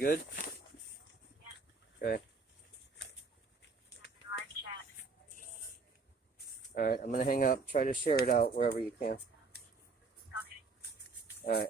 good? Okay. Alright, I'm gonna hang up. Try to share it out wherever you can. Alright.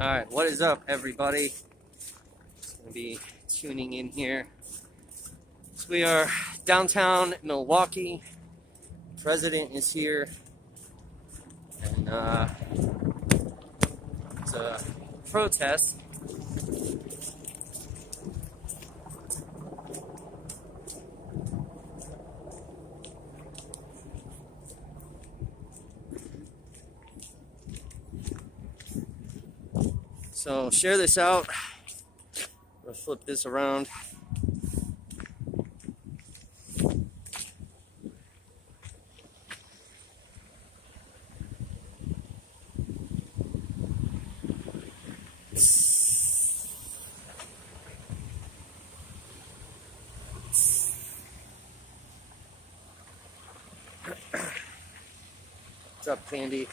Alright, what is up, everybody? Just going to be tuning in here. So we are downtown Milwaukee. The president is here. And it's a protest. So share this out. I'm gonna flip this around. What's up, Candy?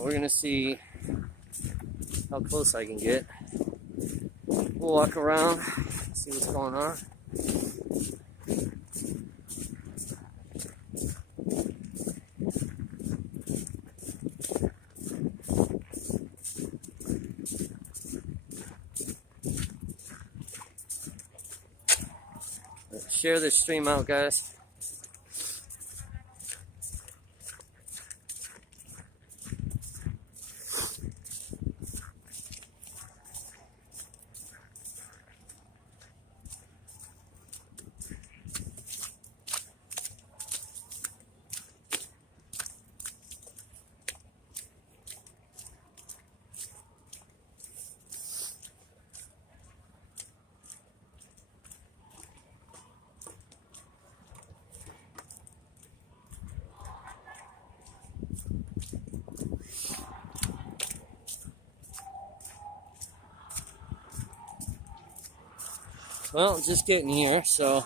We're gonna see how close I can get. We'll walk around, see what's going on. Share this stream out, guys. Well, just getting here, so.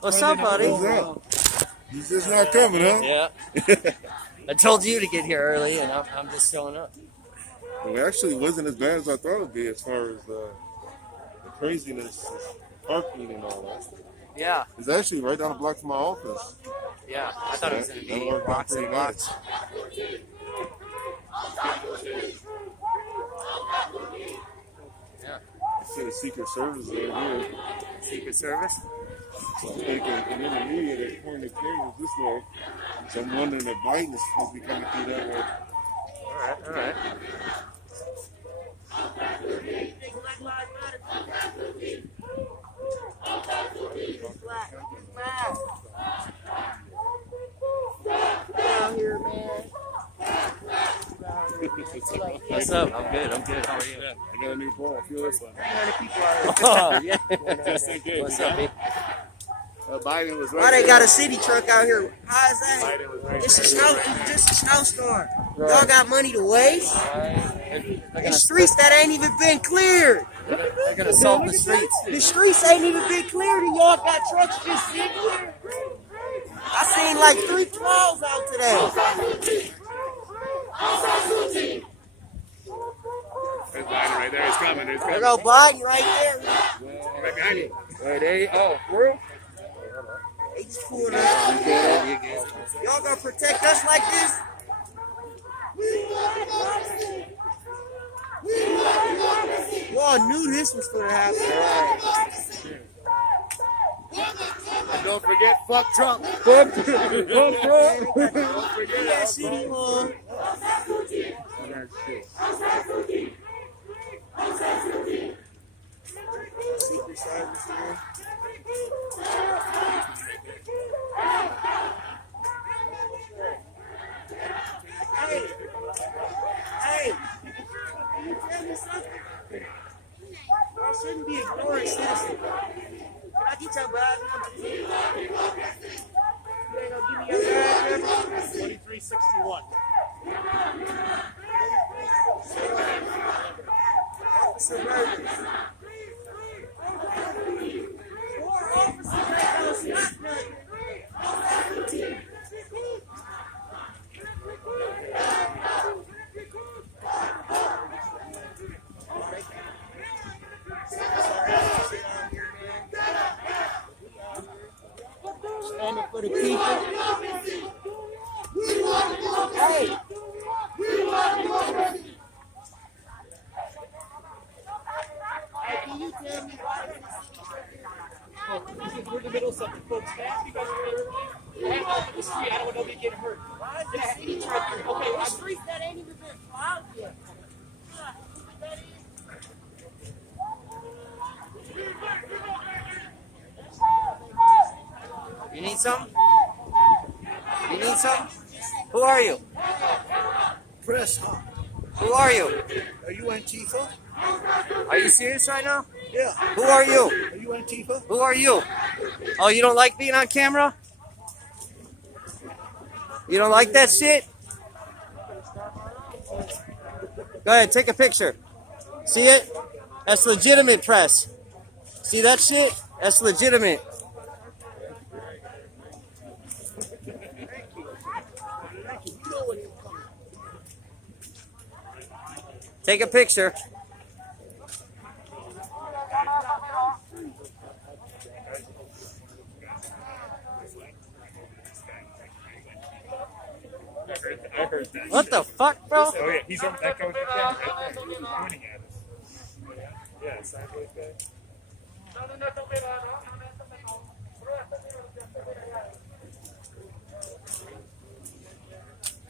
What's up, buddy? What's up? He's just not coming, huh? Yeah. I told you to get here early, and I'm just showing up. Well, it actually wasn't as bad as I thought it would be as far as the craziness, parking and all that. Yeah. It's actually right down the block from my office. Yeah. I thought it was going to That'll be work out blocks pretty and blocks. Yeah. I see the Secret Service right here. Secret Service? So I'm thinking, and then the media, they're pointing the cameras this way. So I'm wondering if Biden is supposed to be coming through that way. All right. Down here, man. What's up? I'm good. How are you? Yeah, I got a new ball. I feel this one. 300 people out here. Oh, yeah. What's up, B? Biden was right Why they there. got a city truck out here? How is that? Biden was right It's a there. just a snowstorm. Right. Y'all got money to waste? They're The gonna, streets that ain't even been cleared. they're gonna salt the streets. The streets ain't even been cleared and y'all got trucks just sitting here. I seen like 3 claws out today. There's Biden right there. He's coming. He's There coming. go Biden right there. Right behind you. Wait, for They just pulled up. Y'all gonna protect us like this? Y'all knew this was gonna happen. Don't forget, fuck Trump. Fuck Trump. Don't forget. That shit on. Secret Service here. Hey, can you tell me something? I shouldn't be ignoring citizens. Can I get your badge number? You ain't gonna give me your badge number? 2361. Officer Burgess. 4 officers ain't gonna stop nothing. Standing for the people. Hey. Hey, can you tell me why We're in the middle of something, folks. Can I ask you guys a favor? Hang off the street. I don't want nobody getting hurt. why is the city truck here? Okay, The streets that ain't even been plowed yet. You need some? You need some? Who are you? Press. Who are you? Are you Antifa? Are you serious right now? Yeah. Who are you? Are you Antifa? Who are you? Oh, you don't like being on camera? You don't like that shit? Go ahead, take a picture. See it? That's legitimate press. See that shit? That's legitimate. Take a picture. I heard that. What the fuck, bro? Oh yeah, he's on that guy with the camera right there. He's pointing at us. Yeah, sideways guy.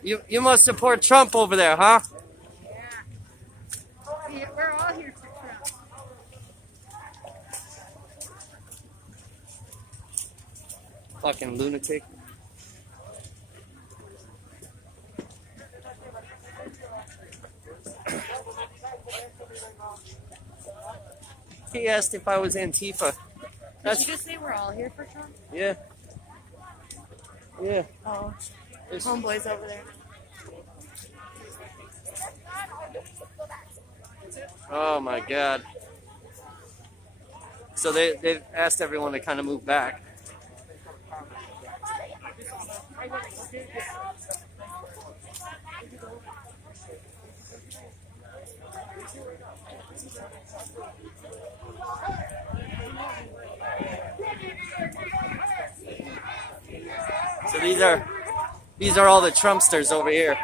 You must support Trump over there, huh? Yeah, we're all here for Trump. Fucking lunatic. He asked if I was Antifa. Did you just say we're all here for Trump? Yeah. Yeah. Oh, It's- homeboys over there. Oh my god. So they've asked everyone to kind of move back. So these are all the Trumpsters over here.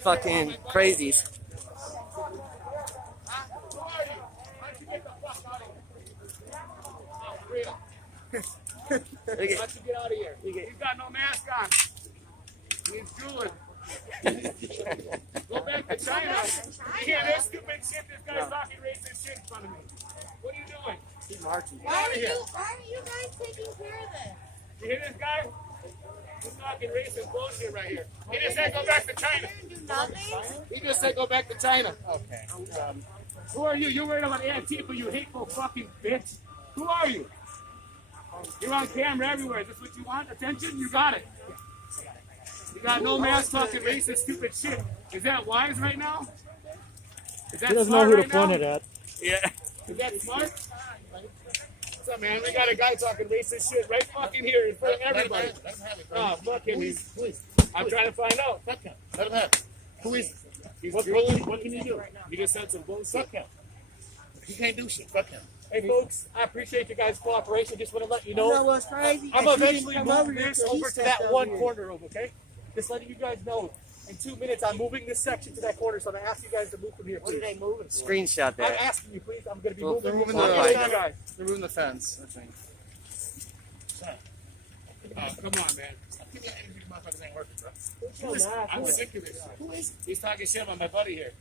Fucking crazies. Why don't you get out of here? He's got no mask on. He's drooling. Go back to China. You hear this stupid shit? This guy's talking racist shit in front of me. What are you doing? He's marching. Get out of here. Why are you guys taking care of this? You hear this guy? He's talking racist bullshit right here. He just said go back to China. Do nothing? He just said go back to China. Okay. Who are you? You're worried about Antifa, you hateful fucking bitch. Who are you? You're on camera everywhere. Is this what you want? Attention? You got it. You got no mask talking racist stupid shit. Is that wise right now? Is that He doesn't know smart who to right point now? it at. Yeah. Is that smart? What's up, man? We got a guy talking racist shit right fucking here in front of everybody. Oh, fuck him. Please. I'm trying to find out. Fuck him. Let him have it. Who is he? What can you do? You just said some bullshit. Fuck him. He can't do shit. Fuck him. Hey, folks, I appreciate you guys' cooperation. Just want to let you know. You know what's crazy? I'm If you eventually didn't come moving over this here, over he to sat that down one here. corner over, okay? Just letting you guys know. In 2 minutes, I'm moving this section to that corner, so I'm going to ask you guys to move from here, please. What are they moving for? Screenshot I'm that. asking you, please. I'm going to be Well, moving. they're moving I'll the- get you guys. They're moving the fence, I think. Oh, come on, man. I'm ridiculous. Who is he? He's talking shit about my buddy here.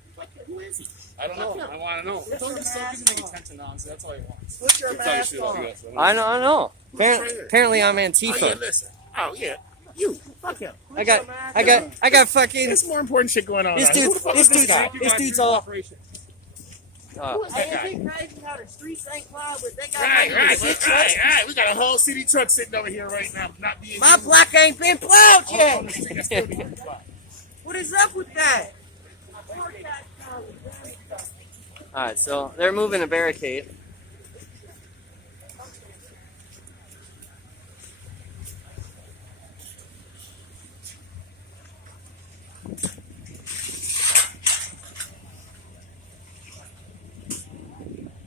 Who is he? I don't know. I want to know. Don't just give him attention now, so that's all he wants. Put your mask on. I know. Apparently I'm Antifa. Listen. Oh, yeah. You. Fuck him. I got fucking. There's more important shit going on. This Who the dude's fuck is this guy? this dude's all. Hey, is it crazy how the streets ain't plowed, but they got Right. We got a whole city truck sitting over here right now, not being My block ain't been plowed on yet. the street. That's still being plowed. What is up with that? All right, so they're moving a barricade.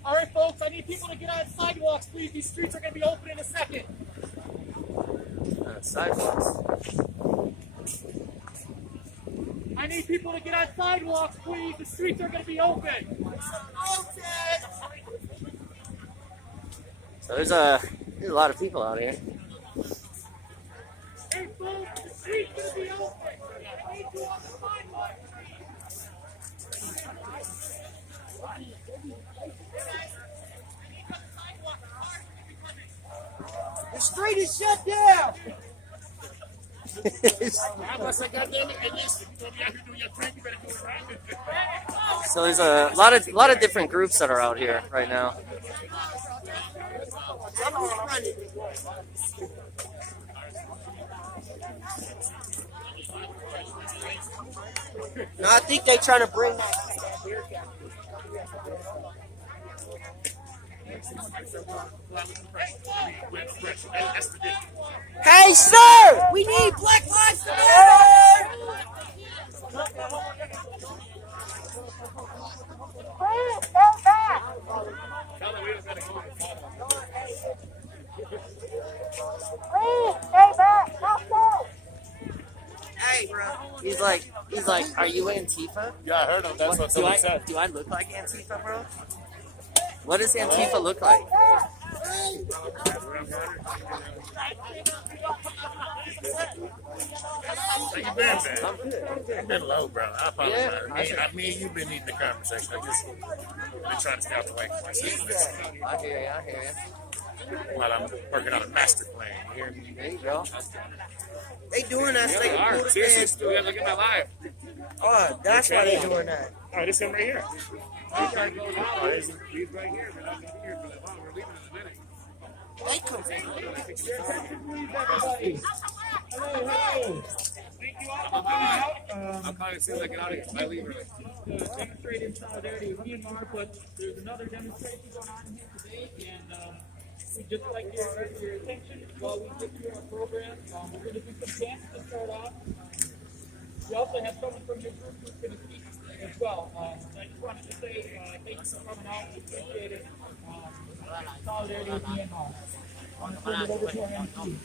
All right, folks, I need people to get on sidewalks, please. These streets are going to be open in a second. Sidewalks. I need people to get on sidewalks, please. The streets are going to be open. So there's a lot of people out here. Hey, folks, the streets are going to be open. I need you on the sidewalk, please. The street is shut down. I must have got them. And listen, you gonna be out here doing your thing. You better do it right. So there's a lot of different groups that are out here right now. No, I think they trying to bring that beer cap. Hey, sir! We need Black Lives Matter! Please stay back! Please stay back! Hey, bro. He's like, are you Antifa? Yeah, I heard him. That's what someone said. Do I look like Antifa, bro? What does Antifa look like? How you been, man? I've been low, bro. I apologize. Yeah, Me and you've been needing the conversation. I just been trying to stay out the way for myself. I hear you. While I'm working on a master plan. You hear me? There you go. They doing that. They All cool right, to seriously, dude, look at my life. Oh, that's why they doing that. Oh, this one right here. He's right here, but I'm going to be here for that long. We're leaving in a minute. They come from I'll call you as soon as I get out of here. I leave early. Demonstrate in solidarity with Myanmar, but there's another demonstration going on here today, and we'd just like your attention while we get through our program. We're going to do some chants to start off. We also have someone from your group who's going to speak as well. I just wanted to say thank you for coming out. We appreciate it. Solidarity with Myanmar. I'm going to turn it over to our MC.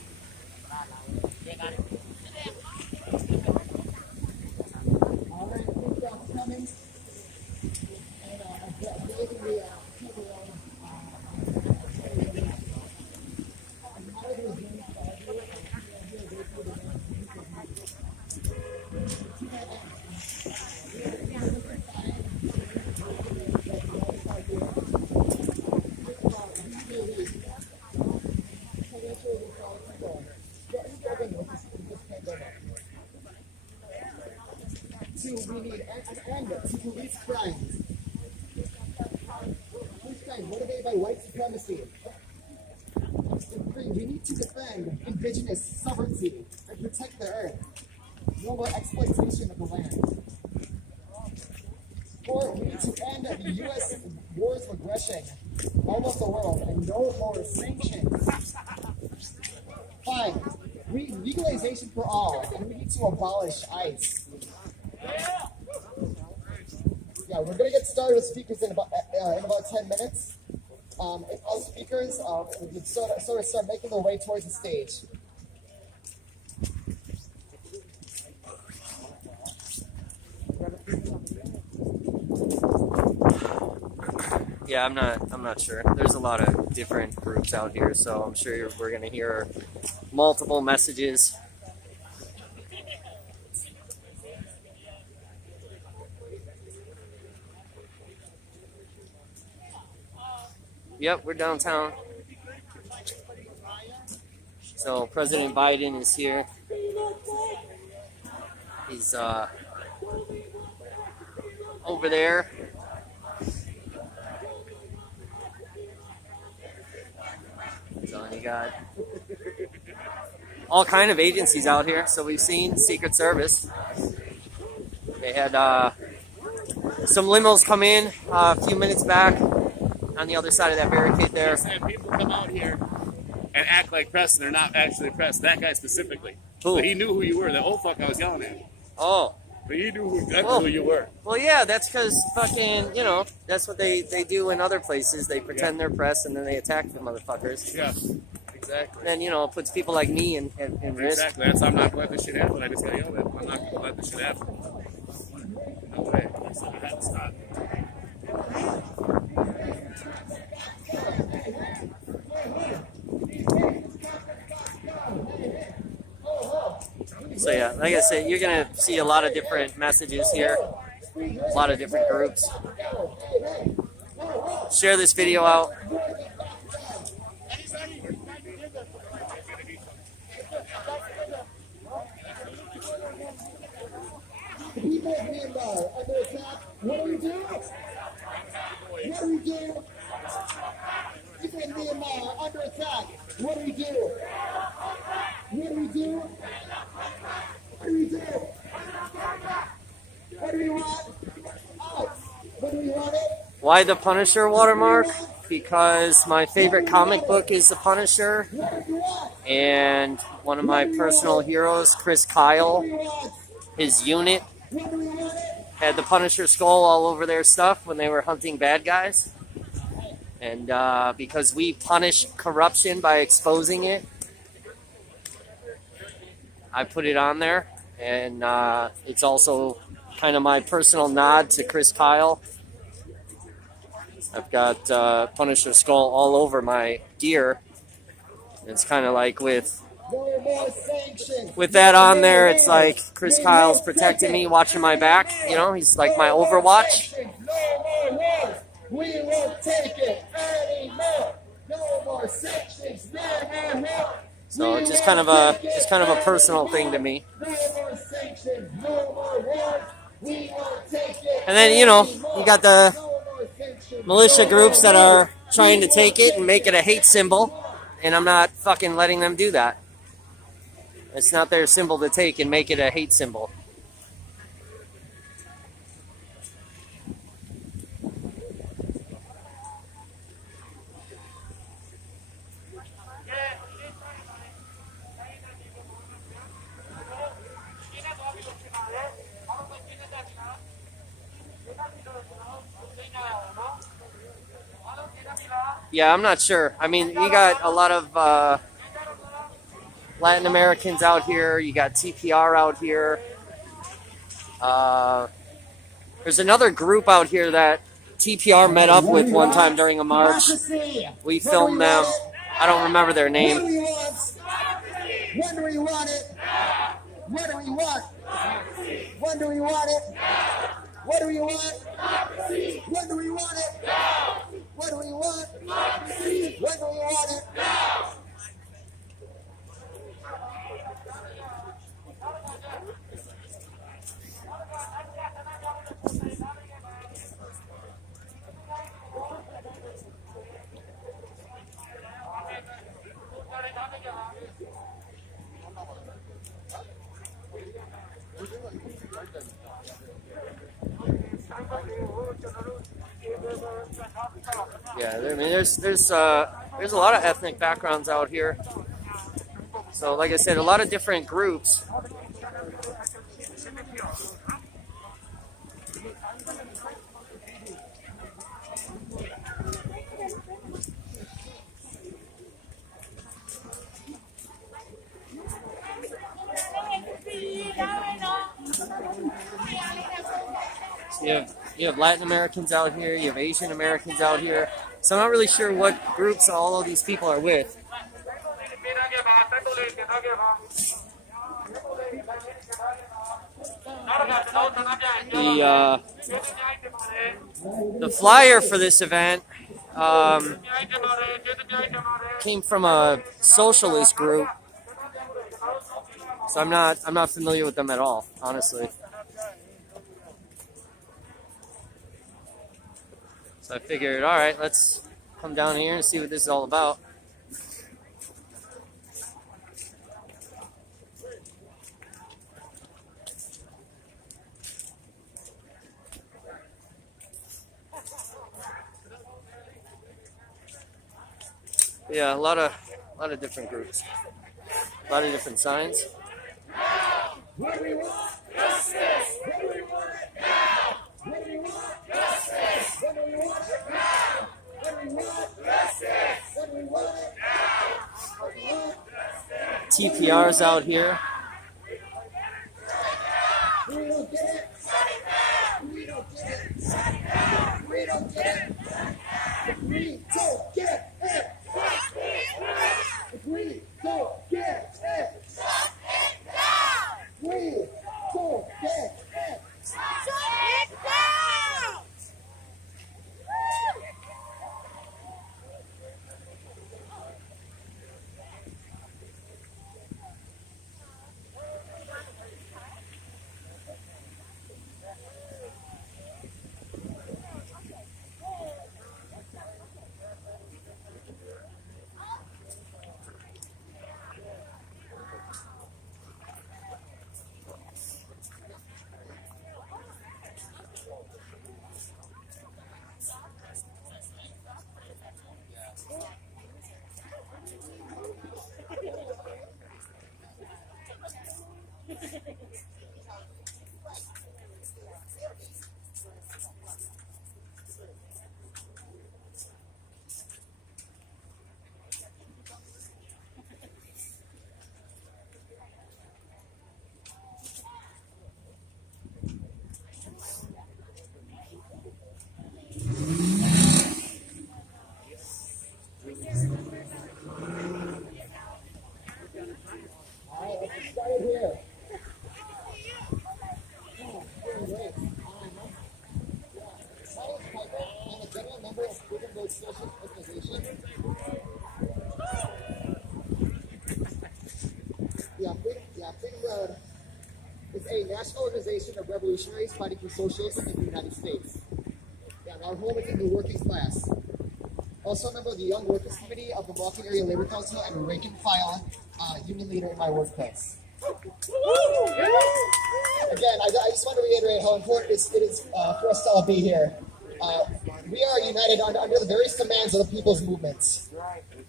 All right, thank y'all for coming. We need an end to police crimes. Police crimes motivated by white supremacy. And three, we need to defend indigenous sovereignty and protect the earth. No more exploitation of the land. Four, we need to end the U.S. wars of aggression all over the world and no more sanctions. Five, we need legalization for all, and we need to abolish ICE. Yeah, we're gonna get started with speakers in about 10 minutes. If all speakers would sort of start making their way towards the stage. Yeah, I'm not sure. There's a lot of different groups out here, so I'm sure we're gonna hear multiple messages. Yep, we're downtown. So President Biden is here. He's over there. So you got all kind of agencies out here. So we've seen Secret Service. They had some limos come in a few minutes back on the other side of that barricade there. People come out here and act like press, and they're not actually press. That guy specifically. Who? So he knew who you were. The old fuck I was yelling at. Oh. But he knew exactly who you were. Well, yeah, that's because fucking, that's what they do in other places. They pretend they're press and then they attack the motherfuckers. Yeah, exactly. And, it puts people like me in risk. Exactly. That's I'm not glad this shit happened. I just got yelled at. I'm not going to let this shit happen. No way. I had to stop. So yeah, like I said, you're gonna see a lot of different messages here, a lot of different groups. Share this video out. People of Myanmar under attack. What do we do? What do we do? People of Myanmar under attack. What do we do? What do we do? What do we do? What do we want? Out. What do we want it? Why the Punisher watermark? Because my favorite comic book is The Punisher, and one of my personal heroes, Chris Kyle, his unit had the Punisher skull all over their stuff when they were hunting bad guys. And because we punish corruption by exposing it, I put it on there. And it's also kind of my personal nod to Chris Kyle. I've got Punisher skull all over my gear. It's kind of like with that on there, it's like Chris Kyle's protecting me, watching my back. You know, he's like my Overwatch. We won't take it anymore. No more sanctions. No more. So it's just kind of a personal thing to me. No more sanctions. No more wars. We won't take it. And then, you know, you got the militia groups that are trying to take it and make it a hate symbol, and I'm not fucking letting them do that. It's not their symbol to take and make it a hate symbol. Yeah, I'm not sure. I mean, you got a lot of Latin Americans out here. You got TPR out here. There's another group out here that TPR met up with one time during a march. We filmed them. I don't remember their name. When do we want it? What do we want? When do we want it? What do we want? When do we want it? What do we want? When do we want it? Yeah, I mean, there's a lot of ethnic backgrounds out here. So, like I said, a lot of different groups. So you have Latin Americans out here, you have Asian Americans out here. So I'm not really sure what groups all of these people are with. The flyer for this event came from a socialist group, so I'm not familiar with them at all, honestly. So I figured, all right, let's come down here and see what this is all about. Yeah, a lot of different groups, a lot of different signs. What do we want? Justice! What do we want it now? What do we want? Justice! What do we want it now? What do we want? Justice! What do we want it now? What do we want? TPR's out here. We don't get it. We don't get it. We don't get it. We don't get it. We don't get it. We don't get it. is a national organization of revolutionaries fighting for socialism in the United States. And our home is in the working class. Also a member of the Young Workers Committee of the Milwaukee Area Labor Council and a rank and file union leader in my workplace. Again, I just want to reiterate how important it is for us to all be here. We are united under the various demands of the people's movements.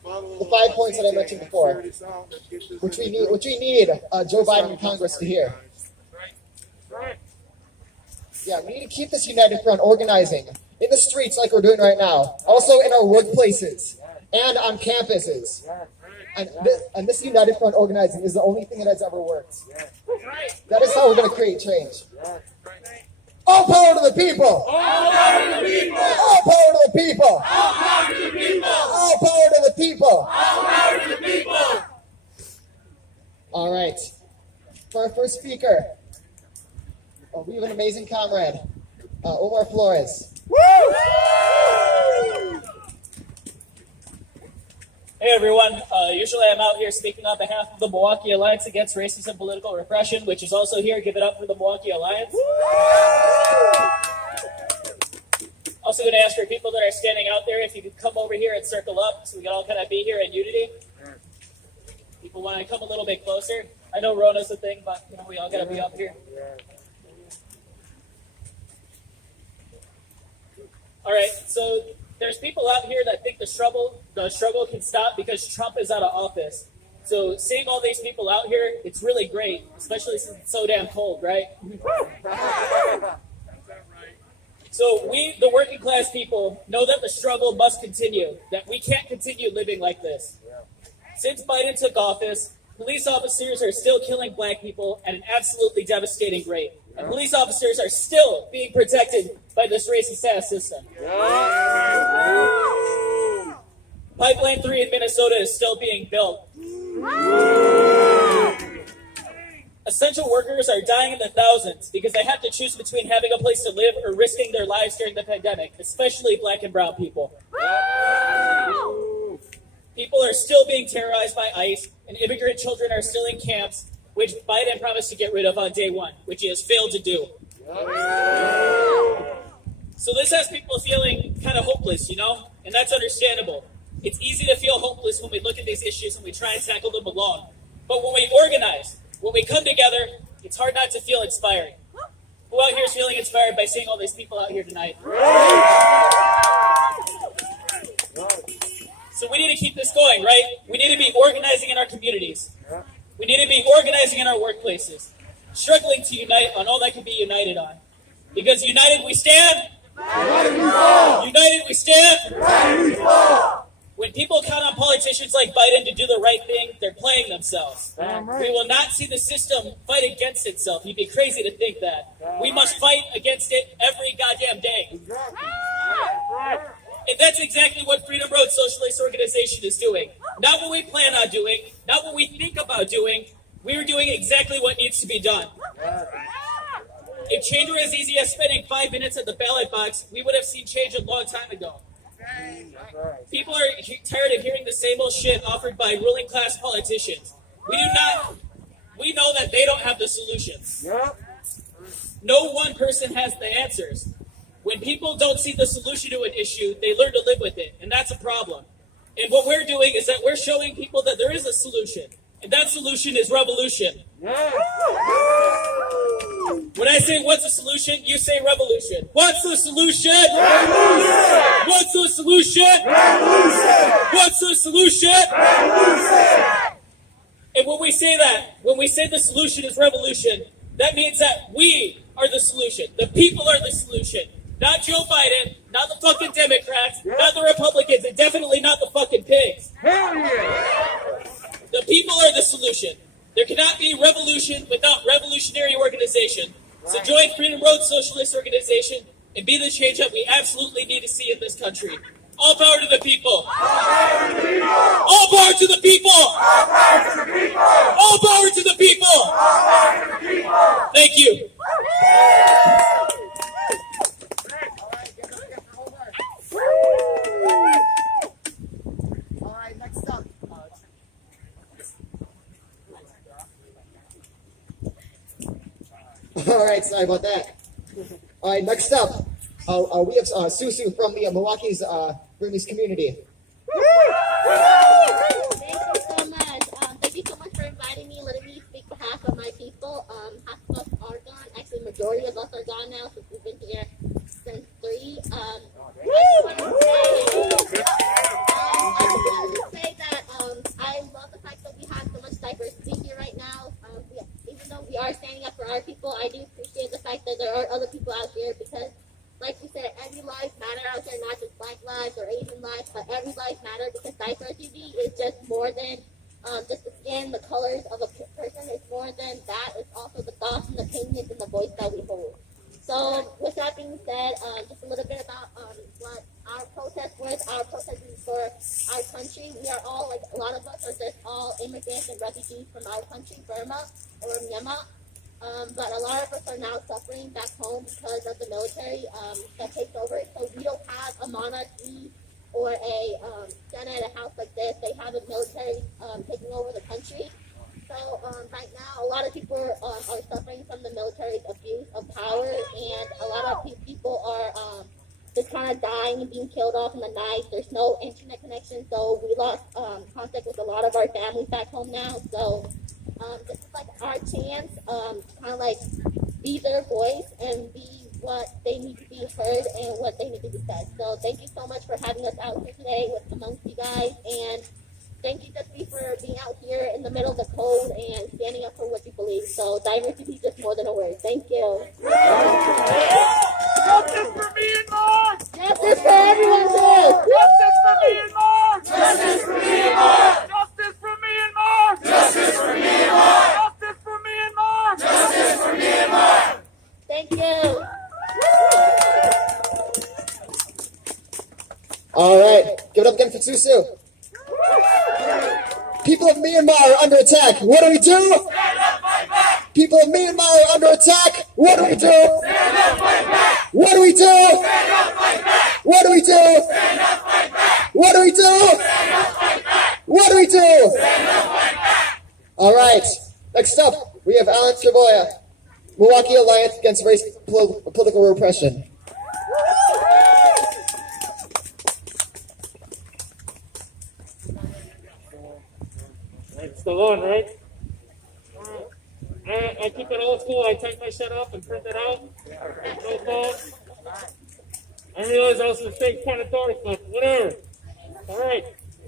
The 5 points that I mentioned before, which we need Joe Biden and Congress to hear. Yeah, we need to keep this united front organizing in the streets like we're doing right now, also in our workplaces and on campuses. And this united front organizing is the only thing that has ever worked. That is how we're going to create change. All power to the people! All power to the people! All power to the people! All power to the people! All power to the people! All power to the people! All right. For our first speaker, we have an amazing comrade, Omar Flores. Woo! Hey everyone, usually I'm out here speaking on behalf of the Milwaukee Alliance Against Racist and Political Repression, which is also here. Give it up for the Milwaukee Alliance. Also going to ask for people that are standing out there if you could come over here and circle up so we can all kind of be here in unity. People want to come a little bit closer. I know Rona's a thing, but you know, we all got to be up here. All right, so there's people out here that think the struggle can stop because Trump is out of office. So seeing all these people out here, it's really great, especially since it's so damn cold, right? So we, the working class people, know that the struggle must continue, that we can't continue living like this. Since Biden took office, police officers are still killing black people at an absolutely devastating rate. And police officers are still being protected by this racist-ass system. Pipeline 3 in Minnesota is still being built. Essential workers are dying in the thousands because they have to choose between having a place to live or risking their lives during the pandemic, especially black and brown people. People are still being terrorized by ICE, and immigrant children are still in camps, which Biden promised to get rid of on day one, which he has failed to do. So this has people feeling kind of hopeless, you know? And that's understandable. It's easy to feel hopeless when we look at these issues and we try and tackle them alone. But when we organize, when we come together, it's hard not to feel inspiring. Who out here is feeling inspired by seeing all these people out here tonight? So we need to keep this going, right? We need to be organizing in our communities. We need to be organizing in our workplaces, struggling to unite on all that can be united on. Because united we stand, united we fall. United we stand, united we fall. When people count on politicians like Biden to do the right thing, they're playing themselves. We will not see the system fight against itself. You'd be crazy to think that. We must fight against it every goddamn day. And that's exactly what Freedom Road Socialist Organization is doing. Not what we plan on doing, not what we think about doing. We're doing exactly what needs to be done. If change were as easy as spending 5 minutes at the ballot box, we would have seen change a long time ago. People are tired of hearing the same old shit offered by ruling class politicians. We know that they don't have the solutions. No one person has the answers. When people don't see the solution to an issue, they learn to live with it, and that's a problem. And what we're doing is that we're showing people that there is a solution, and that solution is revolution. When I say what's the solution, you say revolution. What's the solution? Revolution! What's the solution? Revolution! What's the solution? Revolution! And when we say that, when we say the solution is revolution, that means that we are the solution. The people are the solution. Not Joe Biden, not the fucking Democrats, not the Republicans, and definitely not the fucking pigs. Hell yeah! The people are the solution. There cannot be revolution without revolutionary organization. So join Freedom Road Socialist Organization and be the change that we absolutely need to see in this country. All power to the people. All power to the people. All power to the people. All power to the people. All power to the people. Thank you. All right, next up. All right, sorry about that. All right, next up, we have Susu from the Milwaukee's Burmese community. Thank you so much. Thank you so much for inviting me, letting me speak on behalf of my people. Half of us are gone. Actually, majority of us are gone now since we've been here since 3. I just wanted to say that I love the fact that we have so much diversity here right now. Even though we are standing up for our people, I do appreciate the fact that there are other people out here because, like we said, every life matters out there, not just Black lives or Asian lives, but every life matters because diversity is just more than just the skin, the colors of a person. It's more than that. It's also the thoughts and opinions and the voice that we hold. So, with that being said, just a little bit about what our protest was. Our protest is for our country. We are all, like a lot of us, are just all immigrants and refugees from our country, Burma or Myanmar. But a lot of us are now suffering back home because of the military that takes over. So we don't have a monarchy or a Senate, a house like this. They have a military taking over the country. So right now, a lot of people are suffering from the military's abuse of power, and a lot of people are just kind of dying and being killed off in the night. There's no internet connection, so we lost contact with a lot of our families back home now. So this is like our chance, kind of like be their voice and be what they need to be heard and what they need to be said. So thank you so much for having us out here today with amongst you guys, and thank you, Dusty, for being out here in the middle of the cold and standing up for what you believe. So diversity is just more than a word. Thank you. Justice for Myanmar! Justice for everyone too. Justice for Myanmar! Justice for Myanmar! Justice for Myanmar! Justice for Myanmar! Justice for Myanmar! Justice for Myanmar! Thank you. All right, give it up again for Susu. People of Myanmar are under attack. What do we do? Stand up, fight back! People of Myanmar are under attack. What do we do? Stand up, fight back! What do we do? Stand up, fight back! What do we do? Stand up, fight back! What do we do? Stand up, fight back! What do we do? Stand up, fight back! All right, next up, we have Alan Treboya, Milwaukee Alliance Against Race Political Repression. It's the one, right? I keep it old school. I type my shit up and print it out. No phone. I realize I was a mistake kind of dark, but whatever. All right.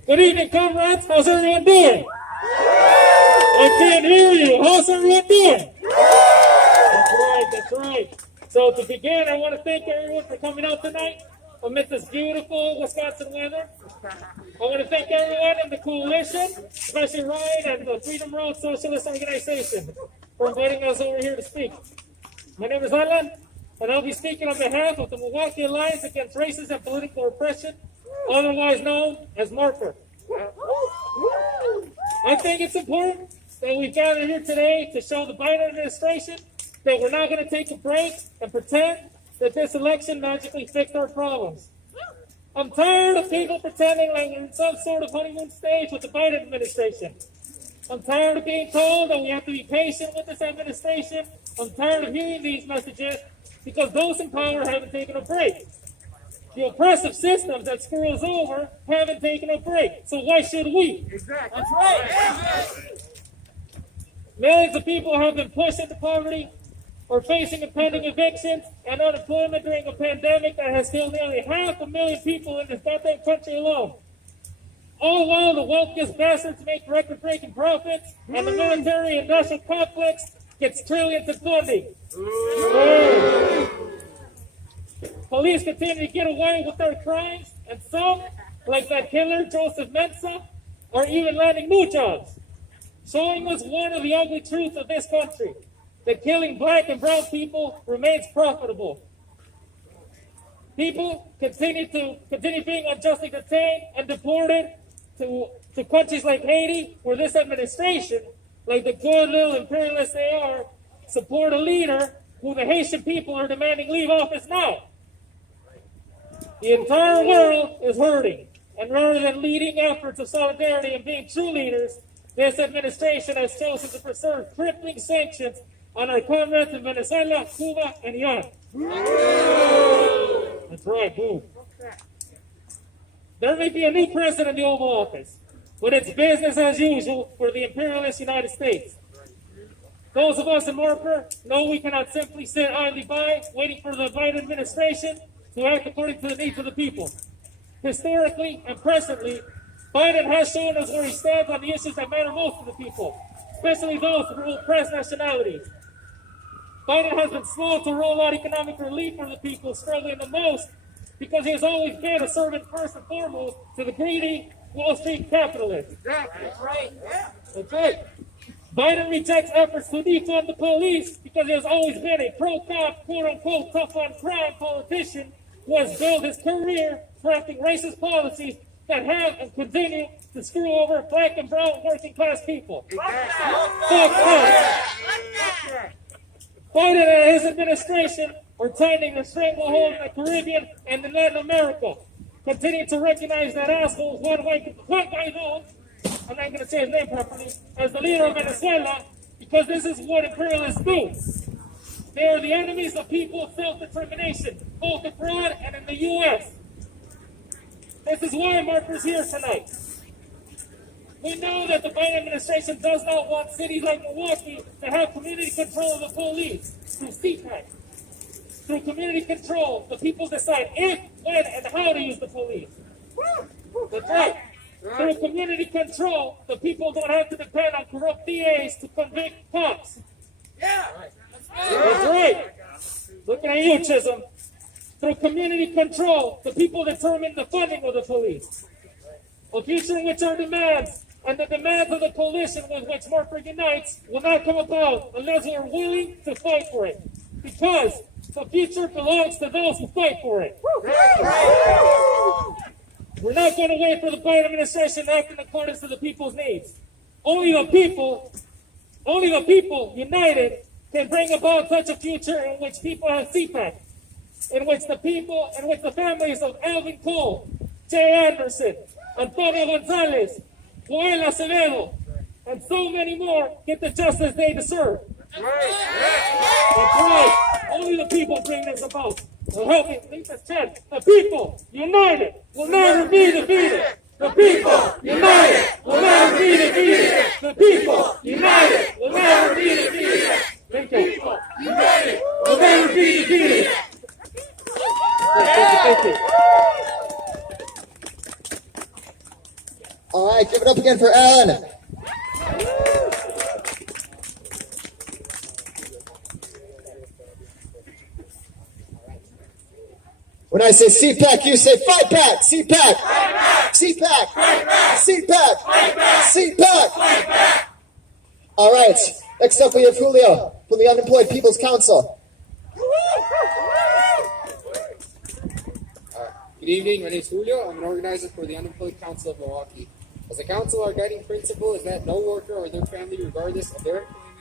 Good evening, comrades. How's everyone doing? I can't hear you. How's everyone doing? That's right. That's right. So to begin, I want to thank everyone for coming out tonight amidst this beautiful Wisconsin weather. I want to thank everyone in the coalition, especially Ryan and the Freedom Road Socialist Organization, for inviting us over here to speak. My name is Alan, and I'll be speaking on behalf of the Milwaukee Alliance Against Racism and Political Repression, otherwise known as MARPR. I think it's important that we gather here today to show the Biden administration that we're not going to take a break and pretend that this election magically fixed our problems. I'm tired of people pretending like we're in some sort of honeymoon stage with the Biden administration. I'm tired of being told that we have to be patient with this administration. I'm tired of hearing these messages because those in power haven't taken a break. The oppressive systems that screw us over haven't taken a break. So why should we? Exactly. That's right. Millions of people have been pushed into poverty or facing impending evictions and unemployment during a pandemic that has killed nearly 500,000 people in this goddamn country alone. All while the wealthiest bastards make record-breaking profits and the military-industrial complex gets trillions in funding. Police continue to get away with their crimes, and some, like that killer Joseph Mensah, are even landing new jobs, showing us one of the ugly truths of this country, that killing black and brown people remains profitable. People continue being unjustly detained and deported to countries like Haiti, where this administration, like the good little imperialists they are, support a leader who the Haitian people are demanding leave office now. The entire world is hurting, and rather than leading efforts of solidarity and being true leaders, this administration has chosen to preserve crippling sanctions on our comrades in Venezuela, Cuba, and Iran. That's right, boom. There may be a new president in the Oval Office, but it's business as usual for the imperialist United States. Those of us in Marker know we cannot simply sit idly by, waiting for the Biden administration to act according to the needs of the people. Historically and presently, Biden has shown us where he stands on the issues that matter most to the people, especially those who rule oppressed nationalities. Biden has been slow to roll out economic relief for the people struggling the most because he has always been a servant first and foremost to the greedy Wall Street capitalists. That's right. Yeah. That's right. Biden rejects efforts to defund the police because he has always been a pro-cop, quote-unquote, tough-on-crime politician who has built his career crafting racist policies that have and continue to screw over black and brown working-class people. Biden and his administration are tightening the stranglehold in the Caribbean and in Latin America. Continue to recognize that asshole Juan Guaido, I'm not going to say his name properly, as the leader of Venezuela, because this is what imperialists do. They are the enemies of people's self-determination, both abroad and in the U.S. This is why Marker's here tonight. We know that the Biden administration does not want cities like Milwaukee to have community control of the police through CPAC. Through community control, the people decide if, when, and how to use the police. That's right. Through community control, the people don't have to depend on corrupt DAs to convict cops. Yeah. That's right. Looking at you, Chisholm. Through community control, the people determine the funding of the police. A future in which our demands and the demands of the coalition with which Marker unites will not come about unless we are willing to fight for it. Because the future belongs to those who fight for it. We're not going to wait for the Biden administration to act in accordance to the people's needs. Only the people united can bring about such a future in which people have CPAC, in which the families of Alvin Cole, Jay Anderson, Antonio Gonzalez, Joel Acevedo, and so many more get the justice they deserve. That's right. Only the people bring this about. So help me lead this chant. The people united will never be defeated. The people united will never be defeated. The people united will never be defeated. Thank you. The people united will never be defeated. Thank you. All right, give it up again for Alan. When I say CPAC, you say fight back. CPAC. CPAC. CPAC. CPAC. All right. Next up, we have Julio from the Unemployed People's Council. Good evening. My name is Julio. I'm an organizer for the Unemployed Council of Milwaukee. As a council, our guiding principle is that no worker or their family, regardless of their employment,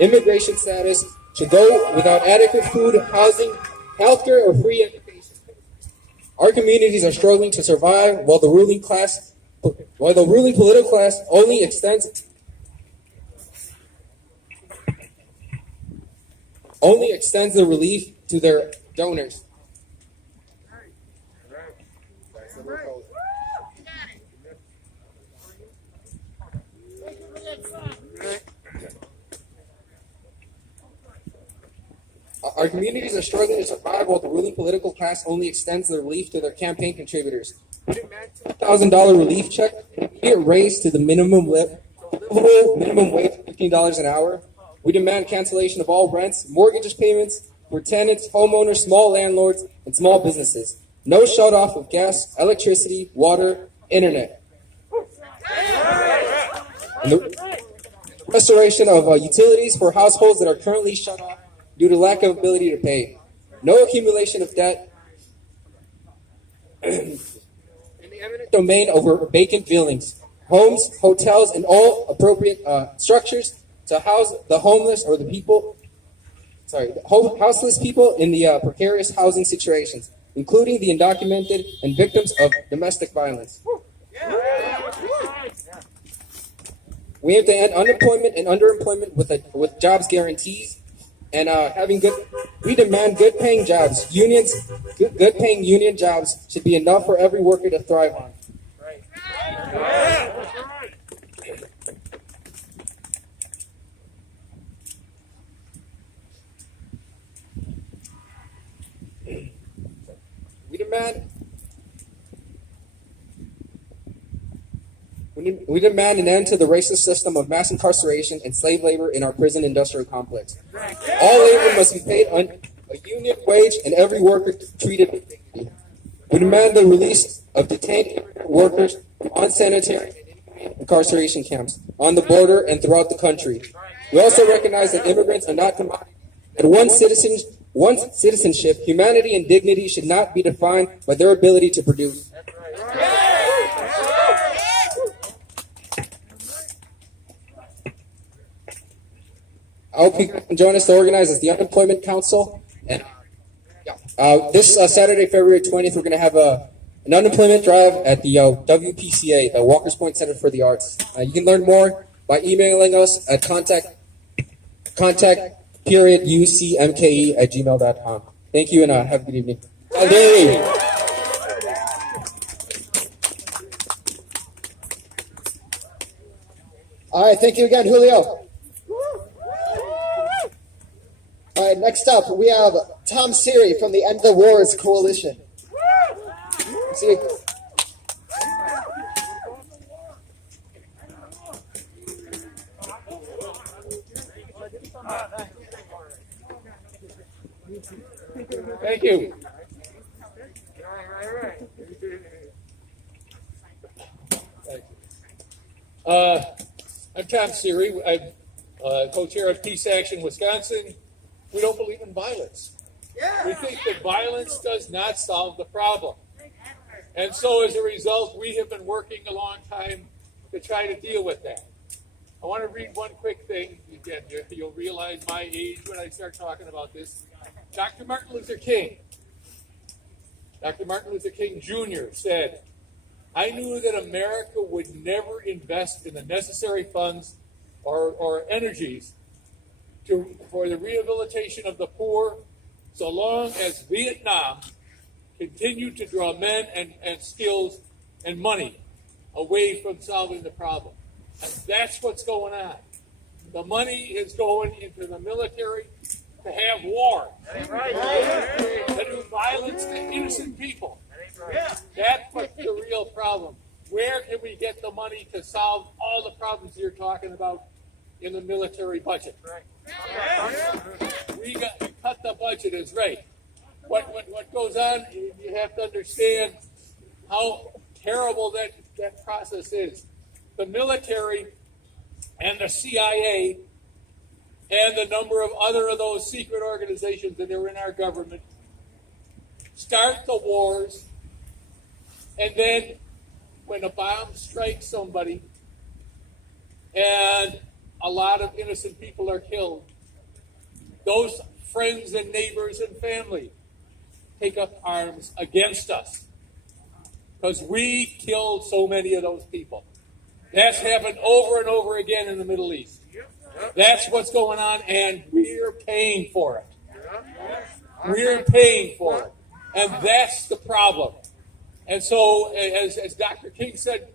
immigration status, should go without adequate food, housing, healthcare, or free education. Our communities are struggling to survive while the ruling political class only extends the relief to their donors. Our communities are struggling to survive while the ruling political class only extends their relief to their campaign contributors. We demand $2,000 relief check, an immediate raise to the minimum wage, $15 an hour. We demand cancellation of all rents, mortgage payments for tenants, homeowners, small landlords, and small businesses. No shut-off of gas, electricity, water, internet. And the restoration of utilities for households that are currently shut off due to lack of ability to pay. No accumulation of debt in the eminent domain over vacant buildings, homes, hotels, and all appropriate structures to house the homeless or houseless people in the precarious housing situations, including the undocumented and victims of domestic violence. We aim to end unemployment and underemployment with jobs guarantees and having good. We demand good-paying jobs. Good-paying union jobs should be enough for every worker to thrive on. We demand an end to the racist system of mass incarceration and slave labor in our prison industrial complex. All labor must be paid on a union wage and every worker treated with dignity. We demand the release of detained immigrant workers from unsanitary incarceration camps on the border and throughout the country. We also recognize that immigrants are not commodities, and one's citizenship, humanity, and dignity should not be defined by their ability to produce. I hope you can join us to organize as the Unemployment Council. And this Saturday, February 20th, we're going to have an unemployment drive at the WPCA, the Walker's Point Center for the Arts. You can learn more by emailing us at contact.ucmke@gmail.com. Thank you and have a good evening. All right, thank you again, Julio. All right, next up, we have Tom Siri from the End the Wars Coalition. See. Thank you. I'm Tom Siri. I'm co-chair of Peace Action Wisconsin. We don't believe in violence. We think that violence does not solve the problem. And so as a result, we have been working a long time to try to deal with that. I want to read one quick thing. Again, you'll realize my age when I start talking about this. Dr. Martin Luther King Jr. said, "I knew that America would never invest in the necessary funds or energies for the rehabilitation of the poor so long as Vietnam continued to draw men and skills and money away from solving the problem." And that's what's going on. The money is going into the military to have war, to do violence to innocent people. That's what's the real problem. Where can we get the money to solve all the problems you're talking about in the military budget? We got to cut the budget is right. What goes on, you have to understand how terrible that process is. The military and the CIA and the number of other of those secret organizations that are in our government start the wars, and then when a bomb strikes somebody and a lot of innocent people are killed, those friends and neighbors and family take up arms against us because we killed so many of those people. That's happened over and over again in the Middle East. That's what's going on, and we're paying for it. We're paying for it. And that's the problem. And so, as Dr. King said,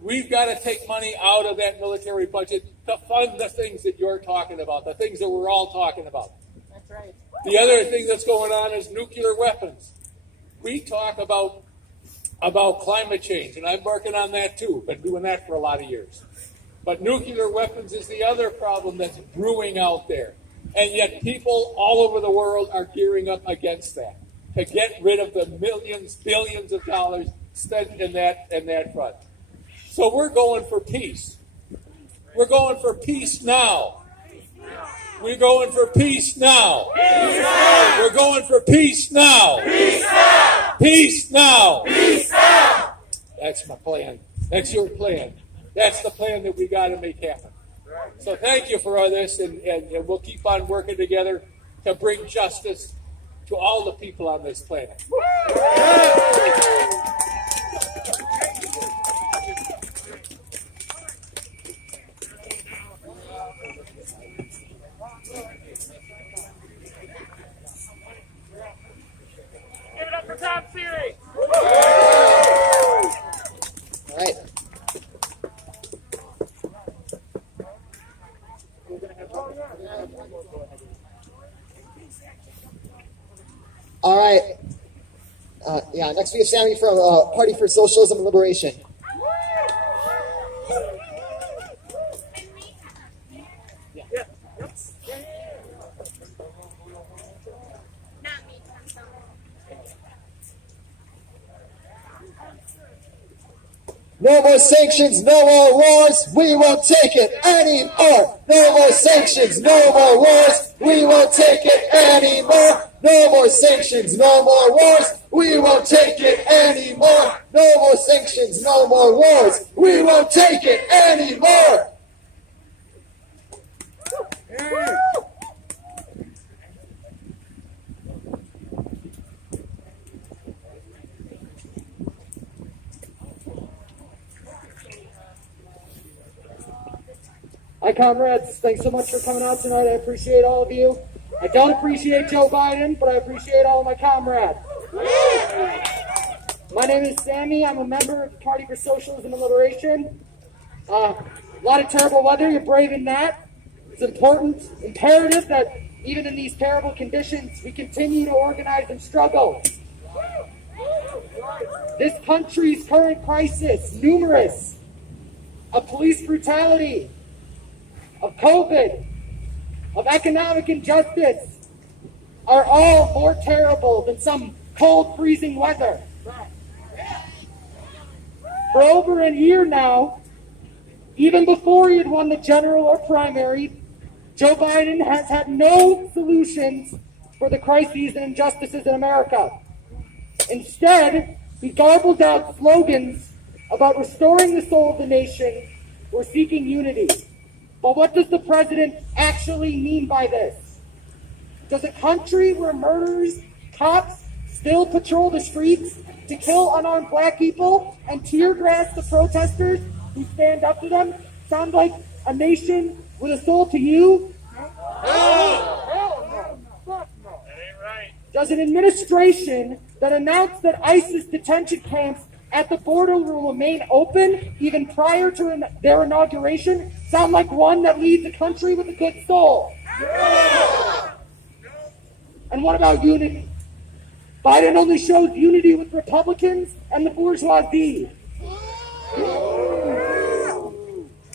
we've got to take money out of that military budget to fund the things that you're talking about, the things that we're all talking about. That's right. The other thing that's going on is nuclear weapons. We talk about climate change, and I'm working on that too. Been doing that for a lot of years. But nuclear weapons is the other problem that's brewing out there. And yet people all over the world are gearing up against that, to get rid of the millions, billions of dollars spent in that front. So we're going for peace. We're going for peace now. We're going for peace now. We're going for peace now. Peace now. That's my plan. That's your plan. That's the plan that we got to make happen. So thank you for all this, and we'll keep on working together to bring justice to all the people on this planet. All right. Next we have Sammy from Party for Socialism and Liberation. No more sanctions, no more wars, we won't take it anymore. No more sanctions, no more wars, we won't take it anymore. No more sanctions, no more wars, we won't take it anymore. No more sanctions, no more wars, we won't take it anymore. Hi, comrades. Thanks so much for coming out tonight. I appreciate all of you. I don't appreciate Joe Biden, but I appreciate all of my comrades. My name is Sammy. I'm a member of the Party for Socialism and Liberation. A lot of terrible weather. You're braving that. It's important, imperative that even in these terrible conditions, we continue to organize and struggle. This country's current crisis, numerous, of police brutality, of COVID, of economic injustice, are all more terrible than some cold, freezing weather. For over a year now, even before he had won the general or primary, Joe Biden has had no solutions for the crises and injustices in America. Instead, he garbles out slogans about restoring the soul of the nation or seeking unity. But what does the president actually mean by this? Does a country where murderers, cops still patrol the streets to kill unarmed black people and tear gas the protesters who stand up to them sound like a nation with a soul to you? Does an administration that announced that ISIS detention camps at the border will remain open even prior to their inauguration sound like one that leads a country with a good soul? And what about unity? Biden only shows unity with Republicans and the bourgeoisie.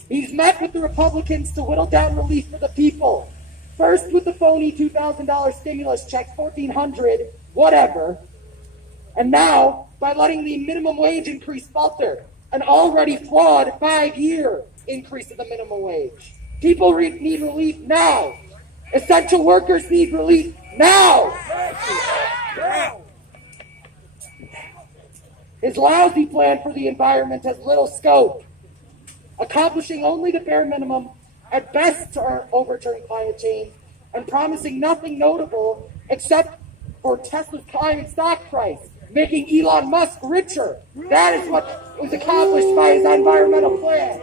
He's met with the Republicans to whittle down relief for the people. First with the phony $2,000 stimulus check, $1,400, whatever. And now by letting the minimum wage increase falter, an already flawed 5-year increase of the minimum wage. People need relief now. Essential workers need relief now. His lousy plan for the environment has little scope, accomplishing only the bare minimum, at best to overturn climate change, and promising nothing notable except for Tesla's climate stock price, making Elon Musk richer. That is what was accomplished by his environmental plan.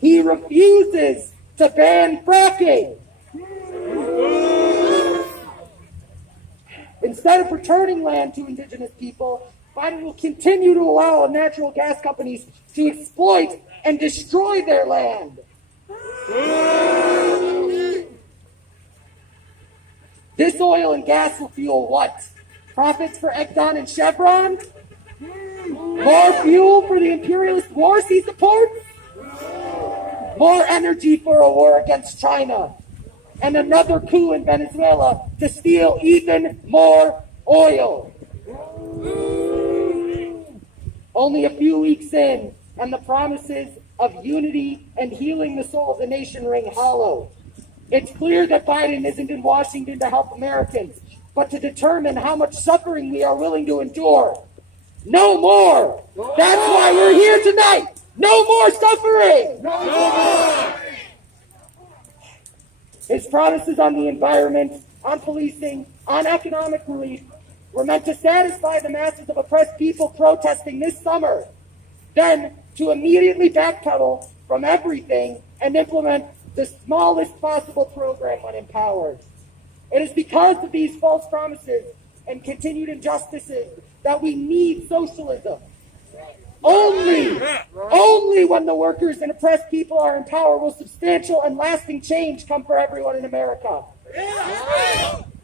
He refuses to ban fracking. Instead of returning land to indigenous people, Biden will continue to allow natural gas companies to exploit and destroy their land. This oil and gas will fuel what? Profits for Exxon and Chevron? More fuel for the imperialist wars he supports? More energy for a war against China? And another coup in Venezuela to steal even more oil? Only a few weeks in, and the promises of unity and healing the soul of the nation ring hollow. It's clear that Biden isn't in Washington to help Americans, but to determine how much suffering we are willing to endure. No more! That's why we're here tonight! No more suffering! No more! His promises on the environment, on policing, on economic relief were meant to satisfy the masses of oppressed people protesting this summer, then to immediately backpedal from everything and implement the smallest possible program when empowered. It is because of these false promises and continued injustices that we need socialism. Only when the workers and oppressed people are in power will substantial and lasting change come for everyone in America.